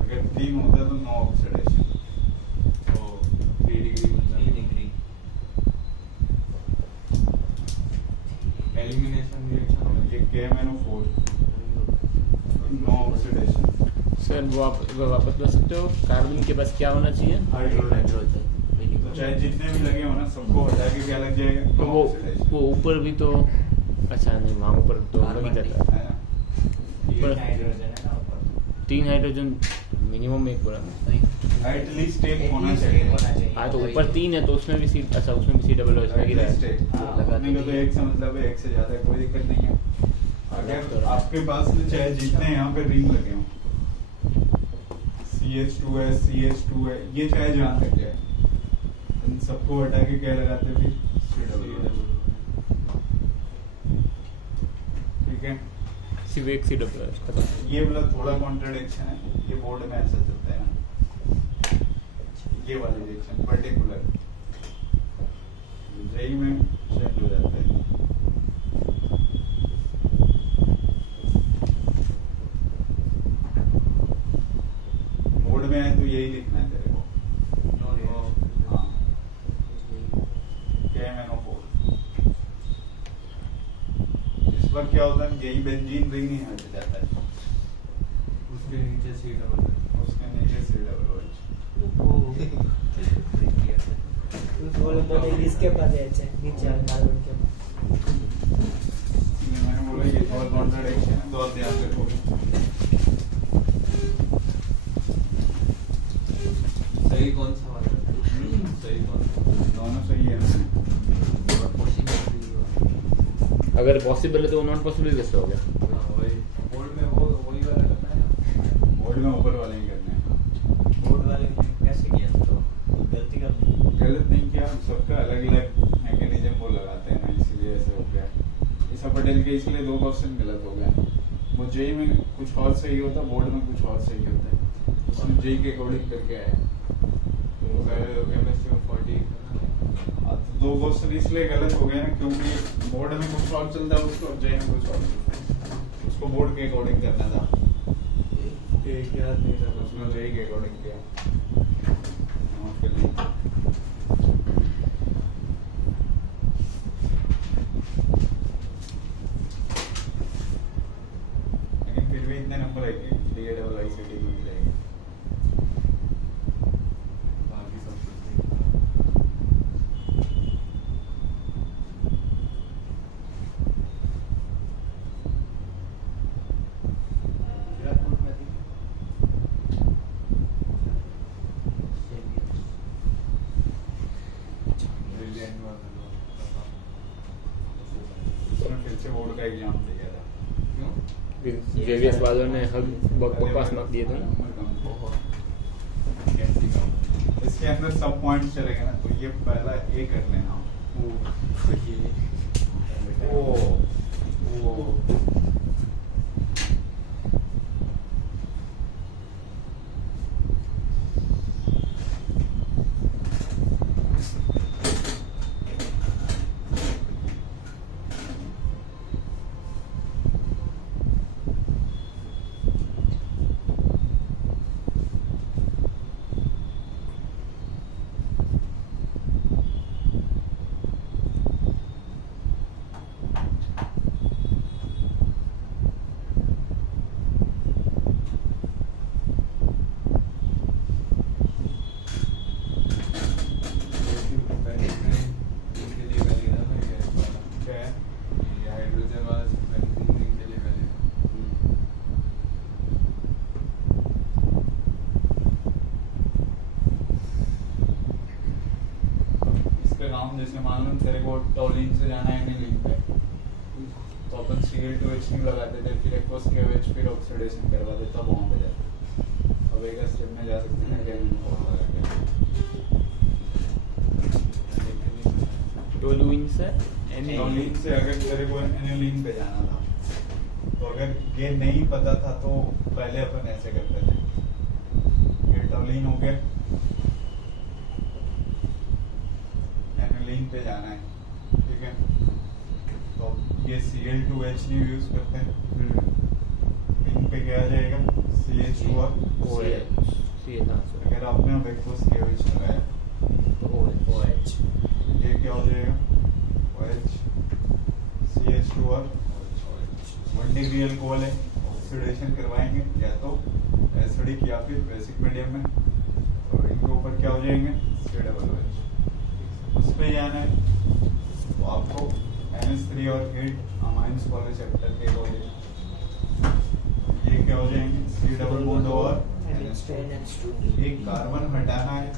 अगर 3 होता है तो नो ऑक्सीडेशन, तो 3 डिग्री बनता 3 है। डिग्री। एलिमिनेशन रिएक्शन होगा। ये KMNO4 नो ऑक्सीडेशन। सर वो आप एक बार वापस बता सकते हो, कार्बन के पास क्या होना चाहिए? हाइड्रोजन तो चाहे जितने भी लगे हो ना सबको हटा के क्या लग जाएगा तो नो ऑक्सीडेशन, वो ऊपर भी तो अच्छा नहीं, वहाँ ऊपर तो लग ही जाता है। है ना। ऊपर- हाइड्रोजन है ना ऊपर। 3 हाइड्रोजन मिनिमम एक पूरा नहीं। एटलीस्ट एक होना At least चाहिए। एक होना चाहिए। हाँ तो ऊपर 3 है तो उसमें भी अच्छा उसमें भी COOH लग ही रहा At least है। एक। हाँ, अपने को तो एक से मतलब है, एक से ज्यादा कोई दिक्कत नहीं है। अगर आपके पास में चाहे जितने यहाँ पे रिंग लगे हों, CH2 है, CH2 है, ये चाहे जहाँ तक जाए, इन सबको हटा के क्या लगाते फिर COOH, ठीक है। सिर्फ एक COOH खत्म। ये वाला थोड़ा कॉन्ट्रडिक्शन है, ये बोर्ड में ऐसा चलता है ना, ये वाला रिएक्शन पर्टिकुलर जेई में चेंज हो जाता है। बोर्ड में है तो यही लिखना है तेरे को, हाँ, KMNO4। इस पर क्या होता है, यही बेंजीन रिंग ही हट जाता है, उसके नीचे COOH। उसके नीचे COOH। बोले इसके पास है अच्छा नीचे कार्बन के पास। इसलिए मैंने बोला ये थोड़ा कॉन्ट्रडिक्शन है तो आप ध्यान रखोगे। सही कौन सा वाला है? सही कौन सा? दोनों सही है ना। अगर पॉसिबल है तो नॉट पॉसिबल कैसे हो गया? हाँ वही बोर्ड में वो वही वाला करना है ना। बोर्ड में ऊपर वाले ही करने हैं। बोर्ड वाले ने कैसे किया तो गलती कर दी। गलत नहीं किया, सबका अलग अलग मैकेनिज्म वो लगाते हैं ना, इसीलिए ऐसे हो गया। ईसा पटेल के इसलिए 2 क्वेश्चन गलत हो गए। वो जेई में कुछ और सही होता, बोर्ड में कुछ और सही होता है, उसने जेई के अकॉर्डिंग करके आया। तो पहले तो केमिस्ट्री में 40 था ना। 2 क्वेश्चन इसलिए गलत हो गए ना क्योंकि बोर्ड में कुछ और चलता है उसको, जेई में कुछ और चलता है। उसको बोर्ड के अकॉर्डिंग करना था, एक याद नहीं था उसने जेई के अकॉर्डिंग किया। नोट कर लीजिए। लेकिन फिर भी इतने नंबर आएंगे, DAIICT मिल जाएगी। बाकी सब कुछ नहीं था। विराट में थी। ब्रिलियंट वाला था। उसने फिर से बोर्ड का एग्जाम दिया था। क्यों? जेवीएस वालों ने बकवास मार्क दिए थे ना। कैसी काम? इसके अंदर सब पॉइंट्स चलेंगे ना, तो ये पहला ए कर लेना। काम, जैसे मान लो तेरे को टॉलिन से जाना है एनिलीन पे, तो अपन Cl2H नहीं लगाते थे, फिर एक्वस KOH फिर ऑक्सीडेशन करवाते, तब वहाँ पे जाते। अब एक स्टेप में जा सकते हैं KMnO4 लगा के। टोलुइन से टॉलिन से अगर तेरे को एनिलीन पे जाना था, तो अगर ये नहीं पता था तो पहले अपन ऐसे करते थे, ये टॉलिन हो गया, एनिलीन पे जाना है, ठीक है, तो ये Cl2H नहीं यूज करते हैं, इन पे क्या आ जाएगा CH2 और अगर आपने अब एक्वस KOH लगाया तो OH, ये क्या हो जाएगा OH, CH2 और 1 डिग्री अल्कोहल है, ऑक्सीडेशन करवाएंगे या तो एसिडिक या फिर बेसिक मीडियम में, और इनके ऊपर क्या हो जाएंगे COOH, उस पे जाना है, तो आपको NH3 और हीट अमाइंस वाले चैप्टर के हो जाएंगे, ये क्या हो जाएंगे C डबल बॉन्ड और NH2 एक कार्बन हटाना है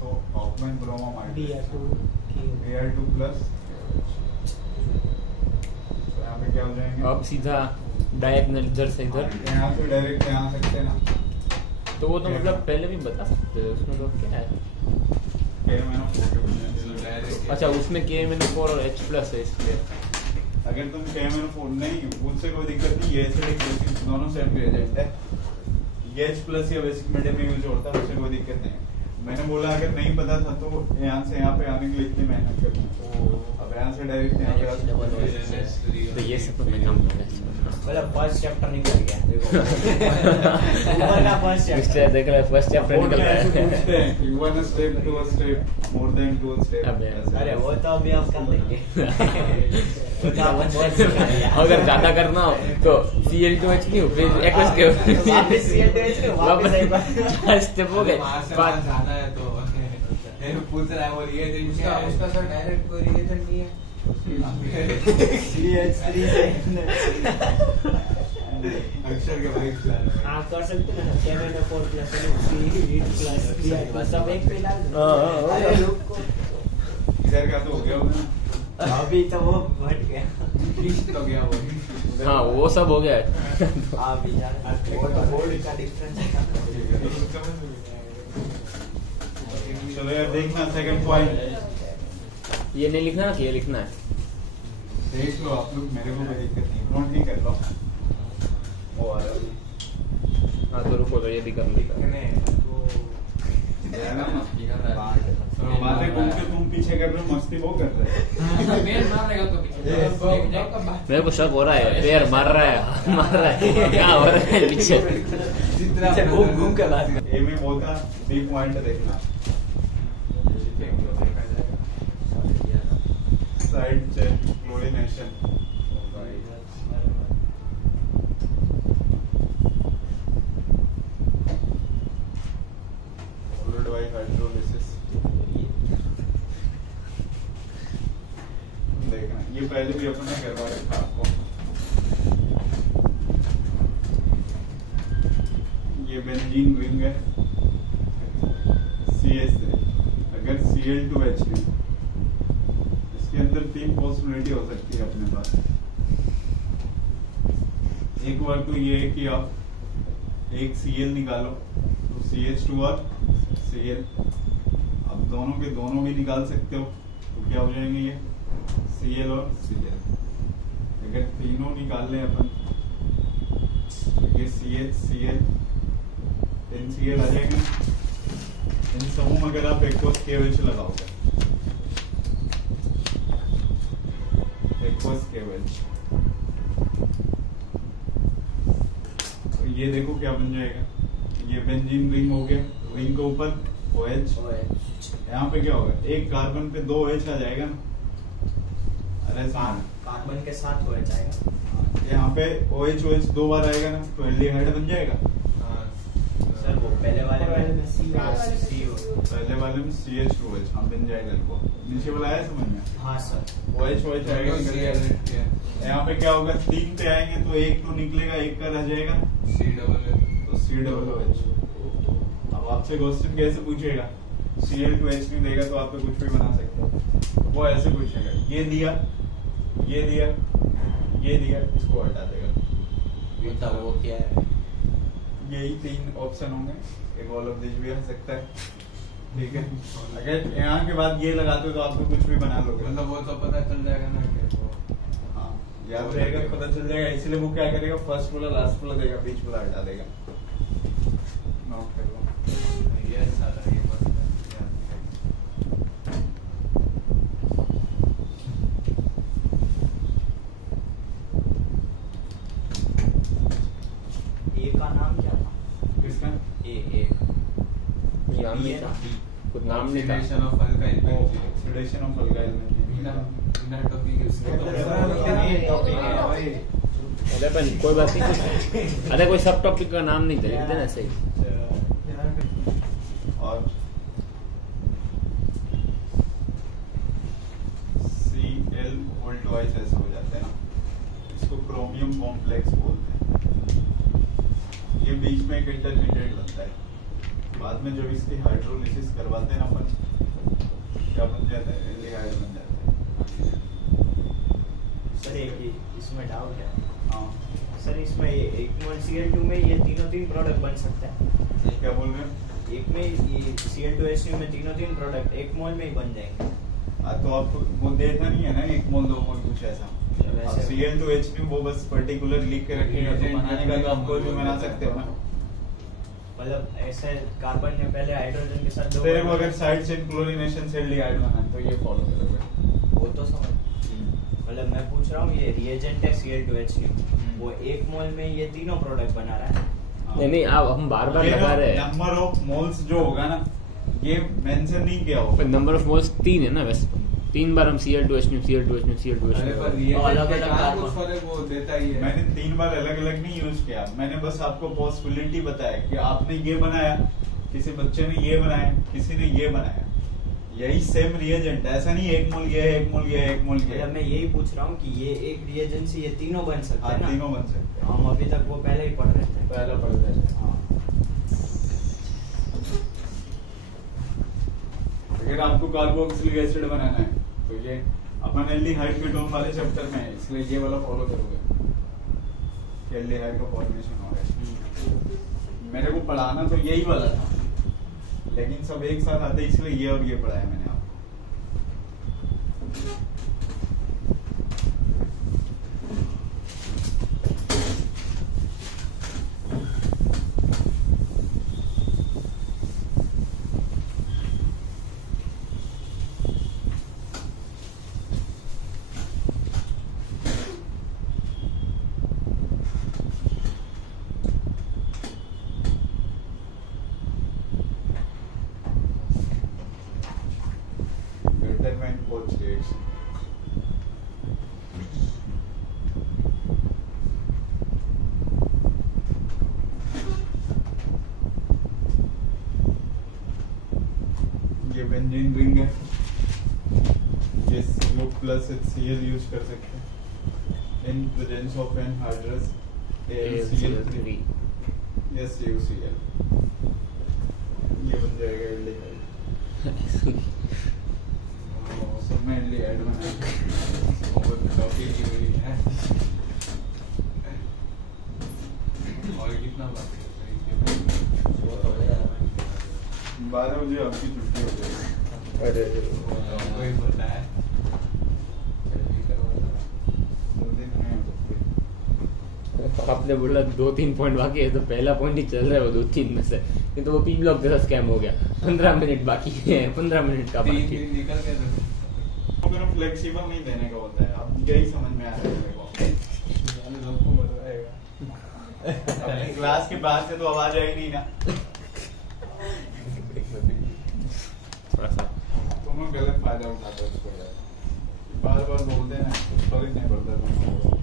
तो ऑक्सीजन ब्रोमोमाइड Br2 प्लस, तो यहाँ पे क्या हो जाएंगे, अब सीधा डायगोनल इधर से इधर, यहाँ से डायरेक्ट यहाँ आ सकते हैं ना, तो वो तो मतलब पहले भी बता सकते हो, उसमें तो क्या है। अच्छा, उसमें KMnO4 और H+ है, इसलिए अगर तुम KMnO4 नहीं, उससे कोई दिक्कत नहीं, ये एसिडिक बेसिक दोनों सेम रिएजेंट है, ये H+ या बेसिक मीडियम में यूज होता है, उससे कोई दिक्कत नहीं है। मैंने बोला अगर नहीं पता था तो यहाँ से यहाँ पे आने के लिए इतनी मेहनत करनी, अब यहाँ से डायरेक्ट यहाँ पे आ सकते हैं। तो ये सब मैं काम कर मतलब फर्स्ट चैप्टर निकल गया देखो फर्स्ट चैप्टर देख रहा है, फर्स्ट चैप्टर निकल रहा है। पूछते हैं कि one step, two step, more than two step, अबे, अरे वो तो अभी आप कर लेंगे वो तो अपन बहुत सिखाएंगे। अगर ज्यादा करना हो तो Cl2H नहीं हो, फिर एक्वस के वापस Cl2H को वापस एक बार 4 स्टेप हो गए। पाँच जाना है तो ये पूछ रहा है वो रिएजेंट क्या है, उसका सर डायरेक्ट कोई रिएजेंट नहीं है। CH3 से अक्षर के भाई आप कर सकते हैं ना, KMnO4 प्लस हीट प्लस सब एक पे डाल दो। अरे रुक को इधर का तो हो गया होगा, अभी तो वो बढ़ गया तो गया वो। हाँ, वो सब हो गया है। अभी यार वो तो बोर्ड का डिफरेंस है। चलो यार देखना सेकंड पॉइंट, ये नहीं लिखना कि ये लिखना है। देख लो आप लोग, मेरे को कोई दिक्कत नहीं, नोट नहीं कर लो। और हाँ तो रुको, तो ये भी कर लेता बातें घूम के तुम पीछे कर रहे हो, मस्ती वो कर रहे हो। मेल मारेगा तो पीछे मेरे को शक हो रहा है, पैर मार रहा है, हाथ मार रहा है, क्या हो रहा है पीछे। घूम घूम कर बात कर। ए में बोलता बी पॉइंट देखना, side check chlorination, followed by hydrolysis. देखना ये पहले भी अपन ने करवा रखा आपको, ये बेंजीन रिंग है CH3, अगर Cl2H है, इसके अंदर 3 पॉसिबिलिटी हो सकती है अपने पास। एक बार तो ये है कि आप एक Cl निकालो तो CH2 और Cl, अब दोनों के दोनों भी निकाल सकते हो, तो क्या हो जाएंगे ये Cl और Cl। अगर तीनों निकाल लें अपन तो ये CH Cl NCl आ जाएंगे। इन सबों में अगर आप एक्वस KOH लगाओगे, एक्वस KOH, तो ये देखो क्या बन जाएगा, ये बेंजीन रिंग हो गया, रिंग के ऊपर OH, यहाँ पे क्या होगा, एक कार्बन पे 2 OH आ जाएगा ना, अरे कार्बन के साथ हो जाएगा, यहाँ पे OH OH 2 बार आएगा ना, तो एल्डिहाइड बन जाएगा। सर वो पहले वाले में पहले वाले में CH2OH, हम बन जाएगा इनको, नीचे वाला आया समझ में? हाँ सर, OH OH आएगा, यहाँ पे क्या होगा, 3 पे आएंगे तो एक तो निकलेगा, एक का रह जाएगा, C डबल तो C डबल OH। अब आपसे क्वेश्चन कैसे पूछेगा, Cl2H देगा तो आप पे कुछ भी बना सकते हो। वो ऐसे पूछेगा ये दिया, ये दिया, ये दिया, इसको हटा देगा। बताओ वो क्या है? यही 3 ऑप्शन होंगे, एक ऑल ऑफ दिस भी आ सकता है, ठीक है। अगर यहाँ के बाद ये लगाते हो तो आपको कुछ भी बना लोगे। मतलब वो तो पता चल जाएगा ना कि वो हाँ, याद रहेगा, पता चल जाएगा। इसलिए वो क्या करेगा, फर्स्ट वाला लास्ट वाला देगा, बीच वाला हटा देगा। नोट कर लो। ये सारा ये मस्त है। ए का नाम क्या था? किसका? ए नाम नहीं था, कुछ नाम नहीं था। Oxidation of alkyl benzene। Oxidation of alkyl बिना टॉपिक उसको तो अरे पर कोई बात नहीं, अरे कोई सब टॉपिक का नाम नहीं था, लिख देना सही। और Cl वोल्ट वाइज ऐसे हो जाते हैं ना, इसको क्रोमियम कॉम्प्लेक्स बोलते हैं। ये बीच में एक इंटरमीडिएट बनता है। बाद में जब इसकी हाइड्रोलिसिस करवाते हैं ना अपन, क्या बन जाता है, एल्डिहाइड बन जाता है। सर एक इसमें डाउट है। हाँ, सर इसमें एक मोल Cl2 में ये तीन प्रोडक्ट बन सकता है? क्या बोल रहे हैं? एक में ये Cl2H2 में तीन प्रोडक्ट एक मोल में ही बन जाएंगे। तो आपको वो देता नहीं है ना, 1 मोल 2 मोल कुछ ऐसा। वैसे- Cl2H2 वो बस पर्टिकुलर लिख के रखेगा, तो बनाने का तो आप कोई भी बना सकते हो ना। मतलब ऐसे कार्बन ने पहले हाइड्रोजन के साथ तेरे को अगर साइड चेन क्लोरीनेशन से एल्डिहाइड बनाना है तो ये फॉलो करोगे। वो तो समझ, मतलब मैं पूछ रहा हूँ ये रिएजेंट है Cl2H2, वो एक मोल में ये तीनों प्रोडक्ट बना रहा है। नहीं अब हम बार बार लगा रहे हैं। नंबर ऑफ मोल्स जो होगा ना, ये मेंशन नहीं किया होगा। नंबर ऑफ मोल्स 3 है ना, वैसे 3 बार हम Cl2H2 अरे पर ये अलग अलग कार्बन कार्बन। फर्क वो देता ही है। मैंने 3 बार अलग अलग नहीं यूज किया, मैंने बस आपको पॉसिबिलिटी बताया कि आपने ये बनाया, किसी बच्चे ने ये बनाया, किसी ने ये बनाया, यही सेम रिएजेंट। ऐसा नहीं 1 मोल ये, 1 मोल ये, 1 मोल ये। मतलब मैं यही पूछ रहा हूँ कि ये एक रिएजेंट से ये तीनों बन सकते हाँ, हैं ना? तीनों बन सकते हैं। हम अभी तक वो पहले ही पढ़ रहे थे। पहला पढ़ रहे थे। हाँ। अगर आपको कार्बोक्सिलिक एसिड बनाना है तो ये अपन एल्डिहाइड कीटोन वाले चैप्टर में है, इसलिए ये वाला फॉलो करोगे कि एल्डिहाइड का फॉर्मेशन हो रहा है। मेरे को पढ़ाना तो यही वाला था, लेकिन सब एक साथ आते इसलिए ये और ये पढ़ाया मैंने आपको। Determine both states. ये बेंजीन रिंग है, ये CO प्लस HCl यूज कर सकते हैं in presence of anhydrous AlCl3 yes UCl। ये बन जाएगा एल्डिहाइड। सब में एल्डिहाइड बनाएंगे। और टॉपिक की हुई है। और कितना बाकी है? 12 बजे आपकी छुट्टी हो जाएगी। अरे वही पता है। जल्दी करो ना। 2 दिन में हो सकते। आपने बोला 2-3 पॉइंट बाकी है, तो पहला पॉइंट ही चल रहा है वो 2-3 में से, नहीं तो वो पी ब्लॉक जैसा स्कैम हो गया। 15 मिनट बाकी है, 15 मिनट का तीन बाकी दिन निकल गए तो अगर फ्लेक्सिबल नहीं देने का होता है, अब यही समझ में आ रहा है मेरे को। लोग को बताएगा। अपनी क्लास के बाहर से तो आवाज आई नहीं ना। थोड़ा सा तुम लोग गलत फायदा उठाते हो उसको यार, बार बार बोलते हैं ना, कुछ फर्क नहीं पड़ता तुम लोगों को।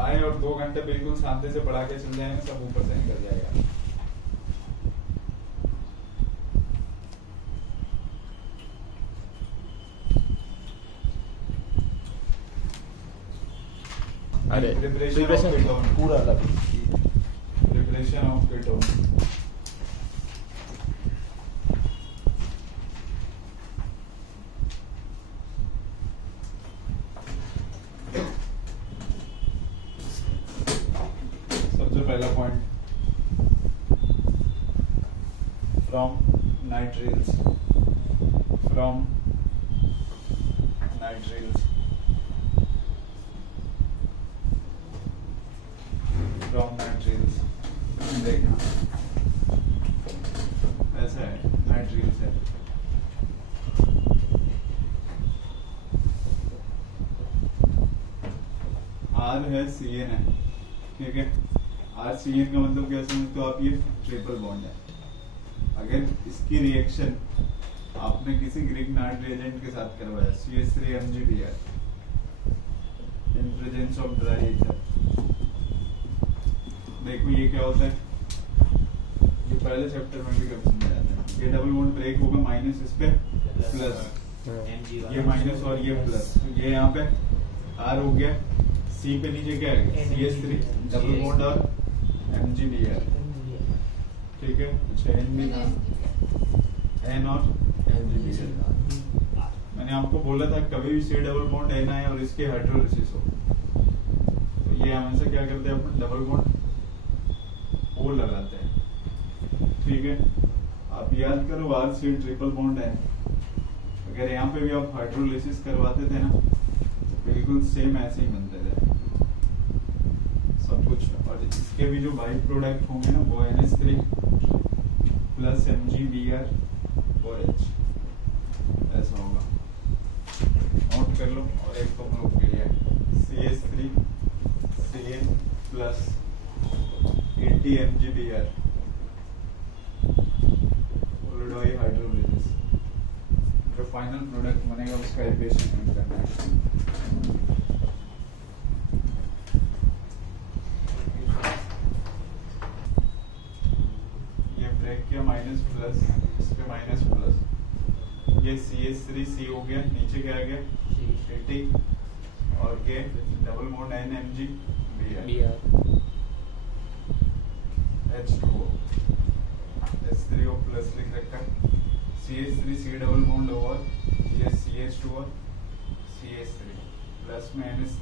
आए और 2 घंटे बिल्कुल शांति से पढ़ा के चल जाएंगे, सब ऊपर से निकल जाएगा। अरे Preparation of प्रिपरेशन ketone। पूरा अलग। Preparation generation of ketone. सबसे पहला पॉइंट, फ्रॉम नाइट्रिल्स, फ्रॉम नाइट्रिल्स, फ्रॉम नाइट्रिल्स। देखना ऐसा है, नाइट्रिल्स है। आर है CN है, ठीक है। आर CN का मतलब क्या समझते हो आप? ये ट्रिपल बॉन्ड है। अगर इसकी रिएक्शन आपने किसी ग्रिग्नार्ड रिएजेंट के साथ करवाया, CH3MgBr in presence of dry ether, देखो ये क्या होता है, ये पहले चैप्टर में भी कब समझाया था। ये डबल बॉन्ड ब्रेक होगा, माइनस इस पे प्लस, ये माइनस और ये प्लस, ये यहाँ पे R हो गया, C पे नीचे क्या है CH3 डबल बॉन्ड और MgBr, ठीक है। N भी था, N और MgBr। मैंने आपको बोला था कभी भी C डबल बॉन्ड N आए और इसके हाइड्रोलिसिस हो, तो ये हमेशा क्या करते हैं अपन, डबल बॉन्ड O लगाते हैं, ठीक है। आप याद करो RC ट्रिपल बॉन्ड है, अगर यहाँ पे भी आप हाइड्रोलिसिस करवाते थे ना, तो बिल्कुल सेम ऐसे ही बनते थे सब कुछ। और इसके भी जो बाई प्रोडक्ट होंगे ना, वो NH3 प्लस MgBr OH ऐसा होगा, नोट कर लो। और एक तो हम लोग के लिए CH3 CN plus 80 MgBr hydrolysis, जो फाइनल प्रोडक्ट बनेगा उसका इक्वेशन करना है। ये ब्रेक किया माइनस प्लस, इस पे माइनस प्लस, ये CH3C हो गया, नीचे क्या आ गया 80 और ये double bond N MgBr H2O H3O plus लिख रखा है, CH3C डबल बॉन्ड और ये CH2 और CH3 प्लस में NH3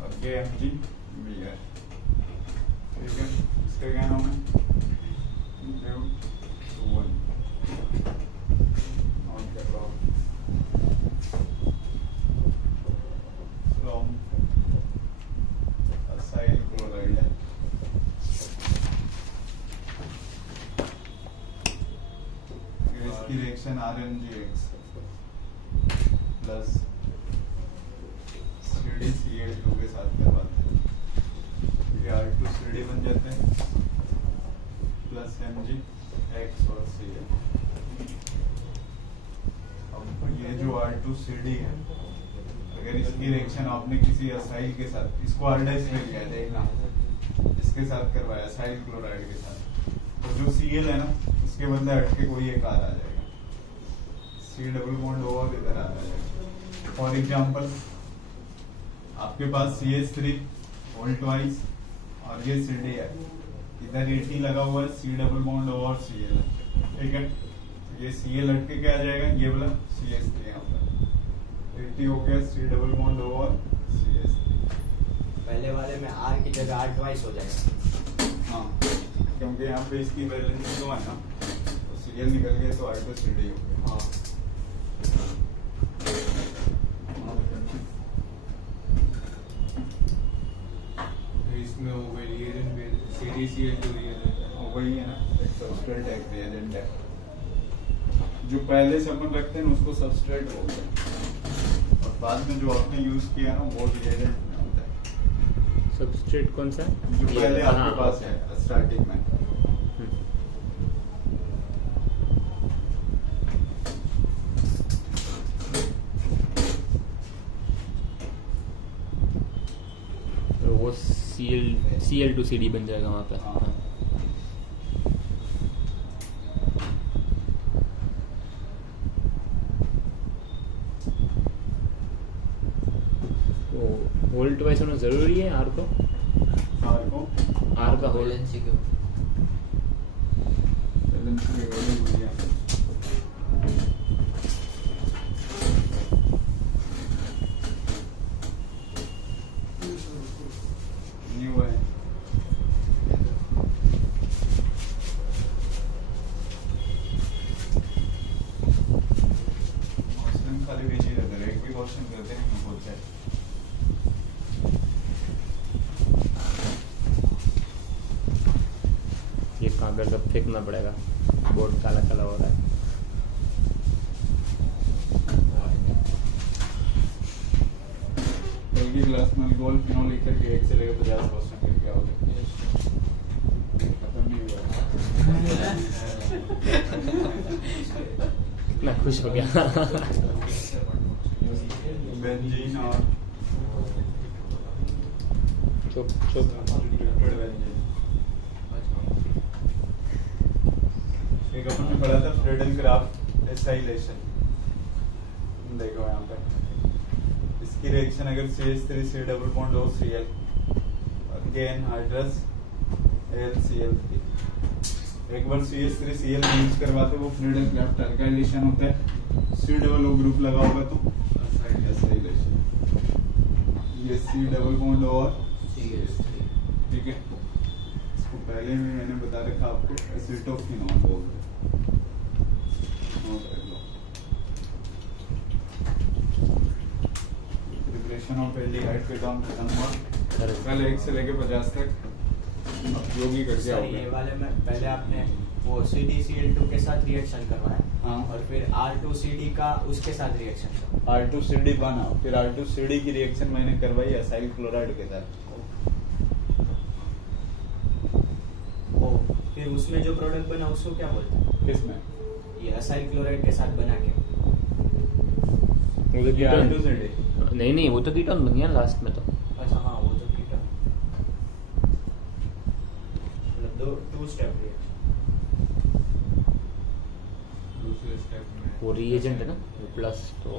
और ये MgBr, ठीक है। इसका क्या नाम है, Bute2 नोट कर लो, फ्रॉम असाइल क्लोराइड है। इसकी रिएक्शन RNGX प्लस CDCl2 के साथ करवाते हैं, ये R2CD बन जाते हैं प्लस MgX और Cl। अब ये जो R2CD है, अगर इसकी रिएक्शन आपने किसी असाइल के साथ, इसको आर्डाइस में लिया देखना, इसके साथ करवाया असाइल क्लोराइड के साथ, तो जो Cl है ना, इसके बदले हटके कोई एक R आ जाएगा, C डबल बॉन्ड O और इधर आ जाएगा। फॉर एग्जाम्पल आपके पास CH3 होल ट्वाइस और ये CD है, इधर 80 लगा हुआ है, C डबल बॉन्ड O और Cl है, ठीक है। ये Cl हटके क्या आ जाएगा, ये वाला CH3 यहाँ पर 80 हो गया, C डबल बॉन्ड O और CH3। पहले वाले में R की जगह R ट्वाइस हो जाएगा। हाँ, क्योंकि यहाँ पे इसकी बैलेंस तो है ना, तो Cl निकल गया तो R2CD हो गया। हाँ, इसमें हो गई रिएजेंट CDCl2 रिएजेंट, वही है ना, एक सबस्ट्रेट है, एक रिएजेंट है। जो पहले से अपन रखते हैं ना, उसको सबस्ट्रेट बोलते हैं, और बाद में जो आपने यूज किया ना, वो रिएजेंट में होता है। सबस्ट्रेट कौन सा? जो पहले हाँ, आपके पास है स्टार्टिंग में, तो वो Cl2CD बन जाएगा वहाँ पे। हाँ। हाँ। तो वोल्ट वाइज होना जरूरी है आर को? आर को आर का होल वैलेंसी के वैलेंसी के वैल्यू भूल गया न्यू है क्वेश्चन खाली भेज ही रहते हैं, एक भी क्वेश्चन करते हैं हम खुद से। ये कागज अब फेंकना पड़ेगा, बोर्ड काला काला हो रहा है। कल की क्लास में गोल फिनोल लिख करके 1 से लेकर 50 क्वेश्चन करके आओगे, खत्म नहीं हुआ। कितना खुश हो गया। बेंजीन और चुप चुप। Liquid benzene. एक अपन ने पढ़ा था फ्रेडेनक्राफ्ट एसाइलेशन, देखो यहाँ पे इसकी रिएक्शन अगर CH3 डबल बॉन्ड हो Cl अगेन हाइड्रस AlCl3, एक बार CH3 Cl यूज करवाते वो फ्रेडेनक्राफ्ट अल्काइलेशन होता है। C डबल O ग्रुप लगा होगा तो एसाइलेशन, ये C डबल बॉन्ड और ठीक है। इसको पहले भी मैंने बता रखा आपको, एसिटोफिनॉल बोलते हैं, नोट रख लो। प्रिपरेशन ऑफ एल्डिहाइड के टर्म खत्म हुआ, कल 1 से लेके 50 तक उपयोगी करके सर ये आओगे। वाले में पहले आपने वो CdCl2 के साथ रिएक्शन करवाया, हाँ। और फिर R2CD का उसके साथ रिएक्शन करवाया। R2CD बना, फिर R2CD की रिएक्शन मैंने करवाई असाइल क्लोराइड के साथ। ओ, फिर उसमें जो प्रोडक्ट बना उसको क्या बोलते हैं? किसमें? ये असाइल क्लोराइड के साथ बना के। वो तो ये कीटोन R2CD। नहीं नहीं, वो तो कीटोन बन गया लास्ट में तो। अच्छा हाँ, वो जो कीटोन, मतलब 2 स्टेप रिएक्शन। दूसरे स्टेप में वो रिएजेंट है ना प्लस तो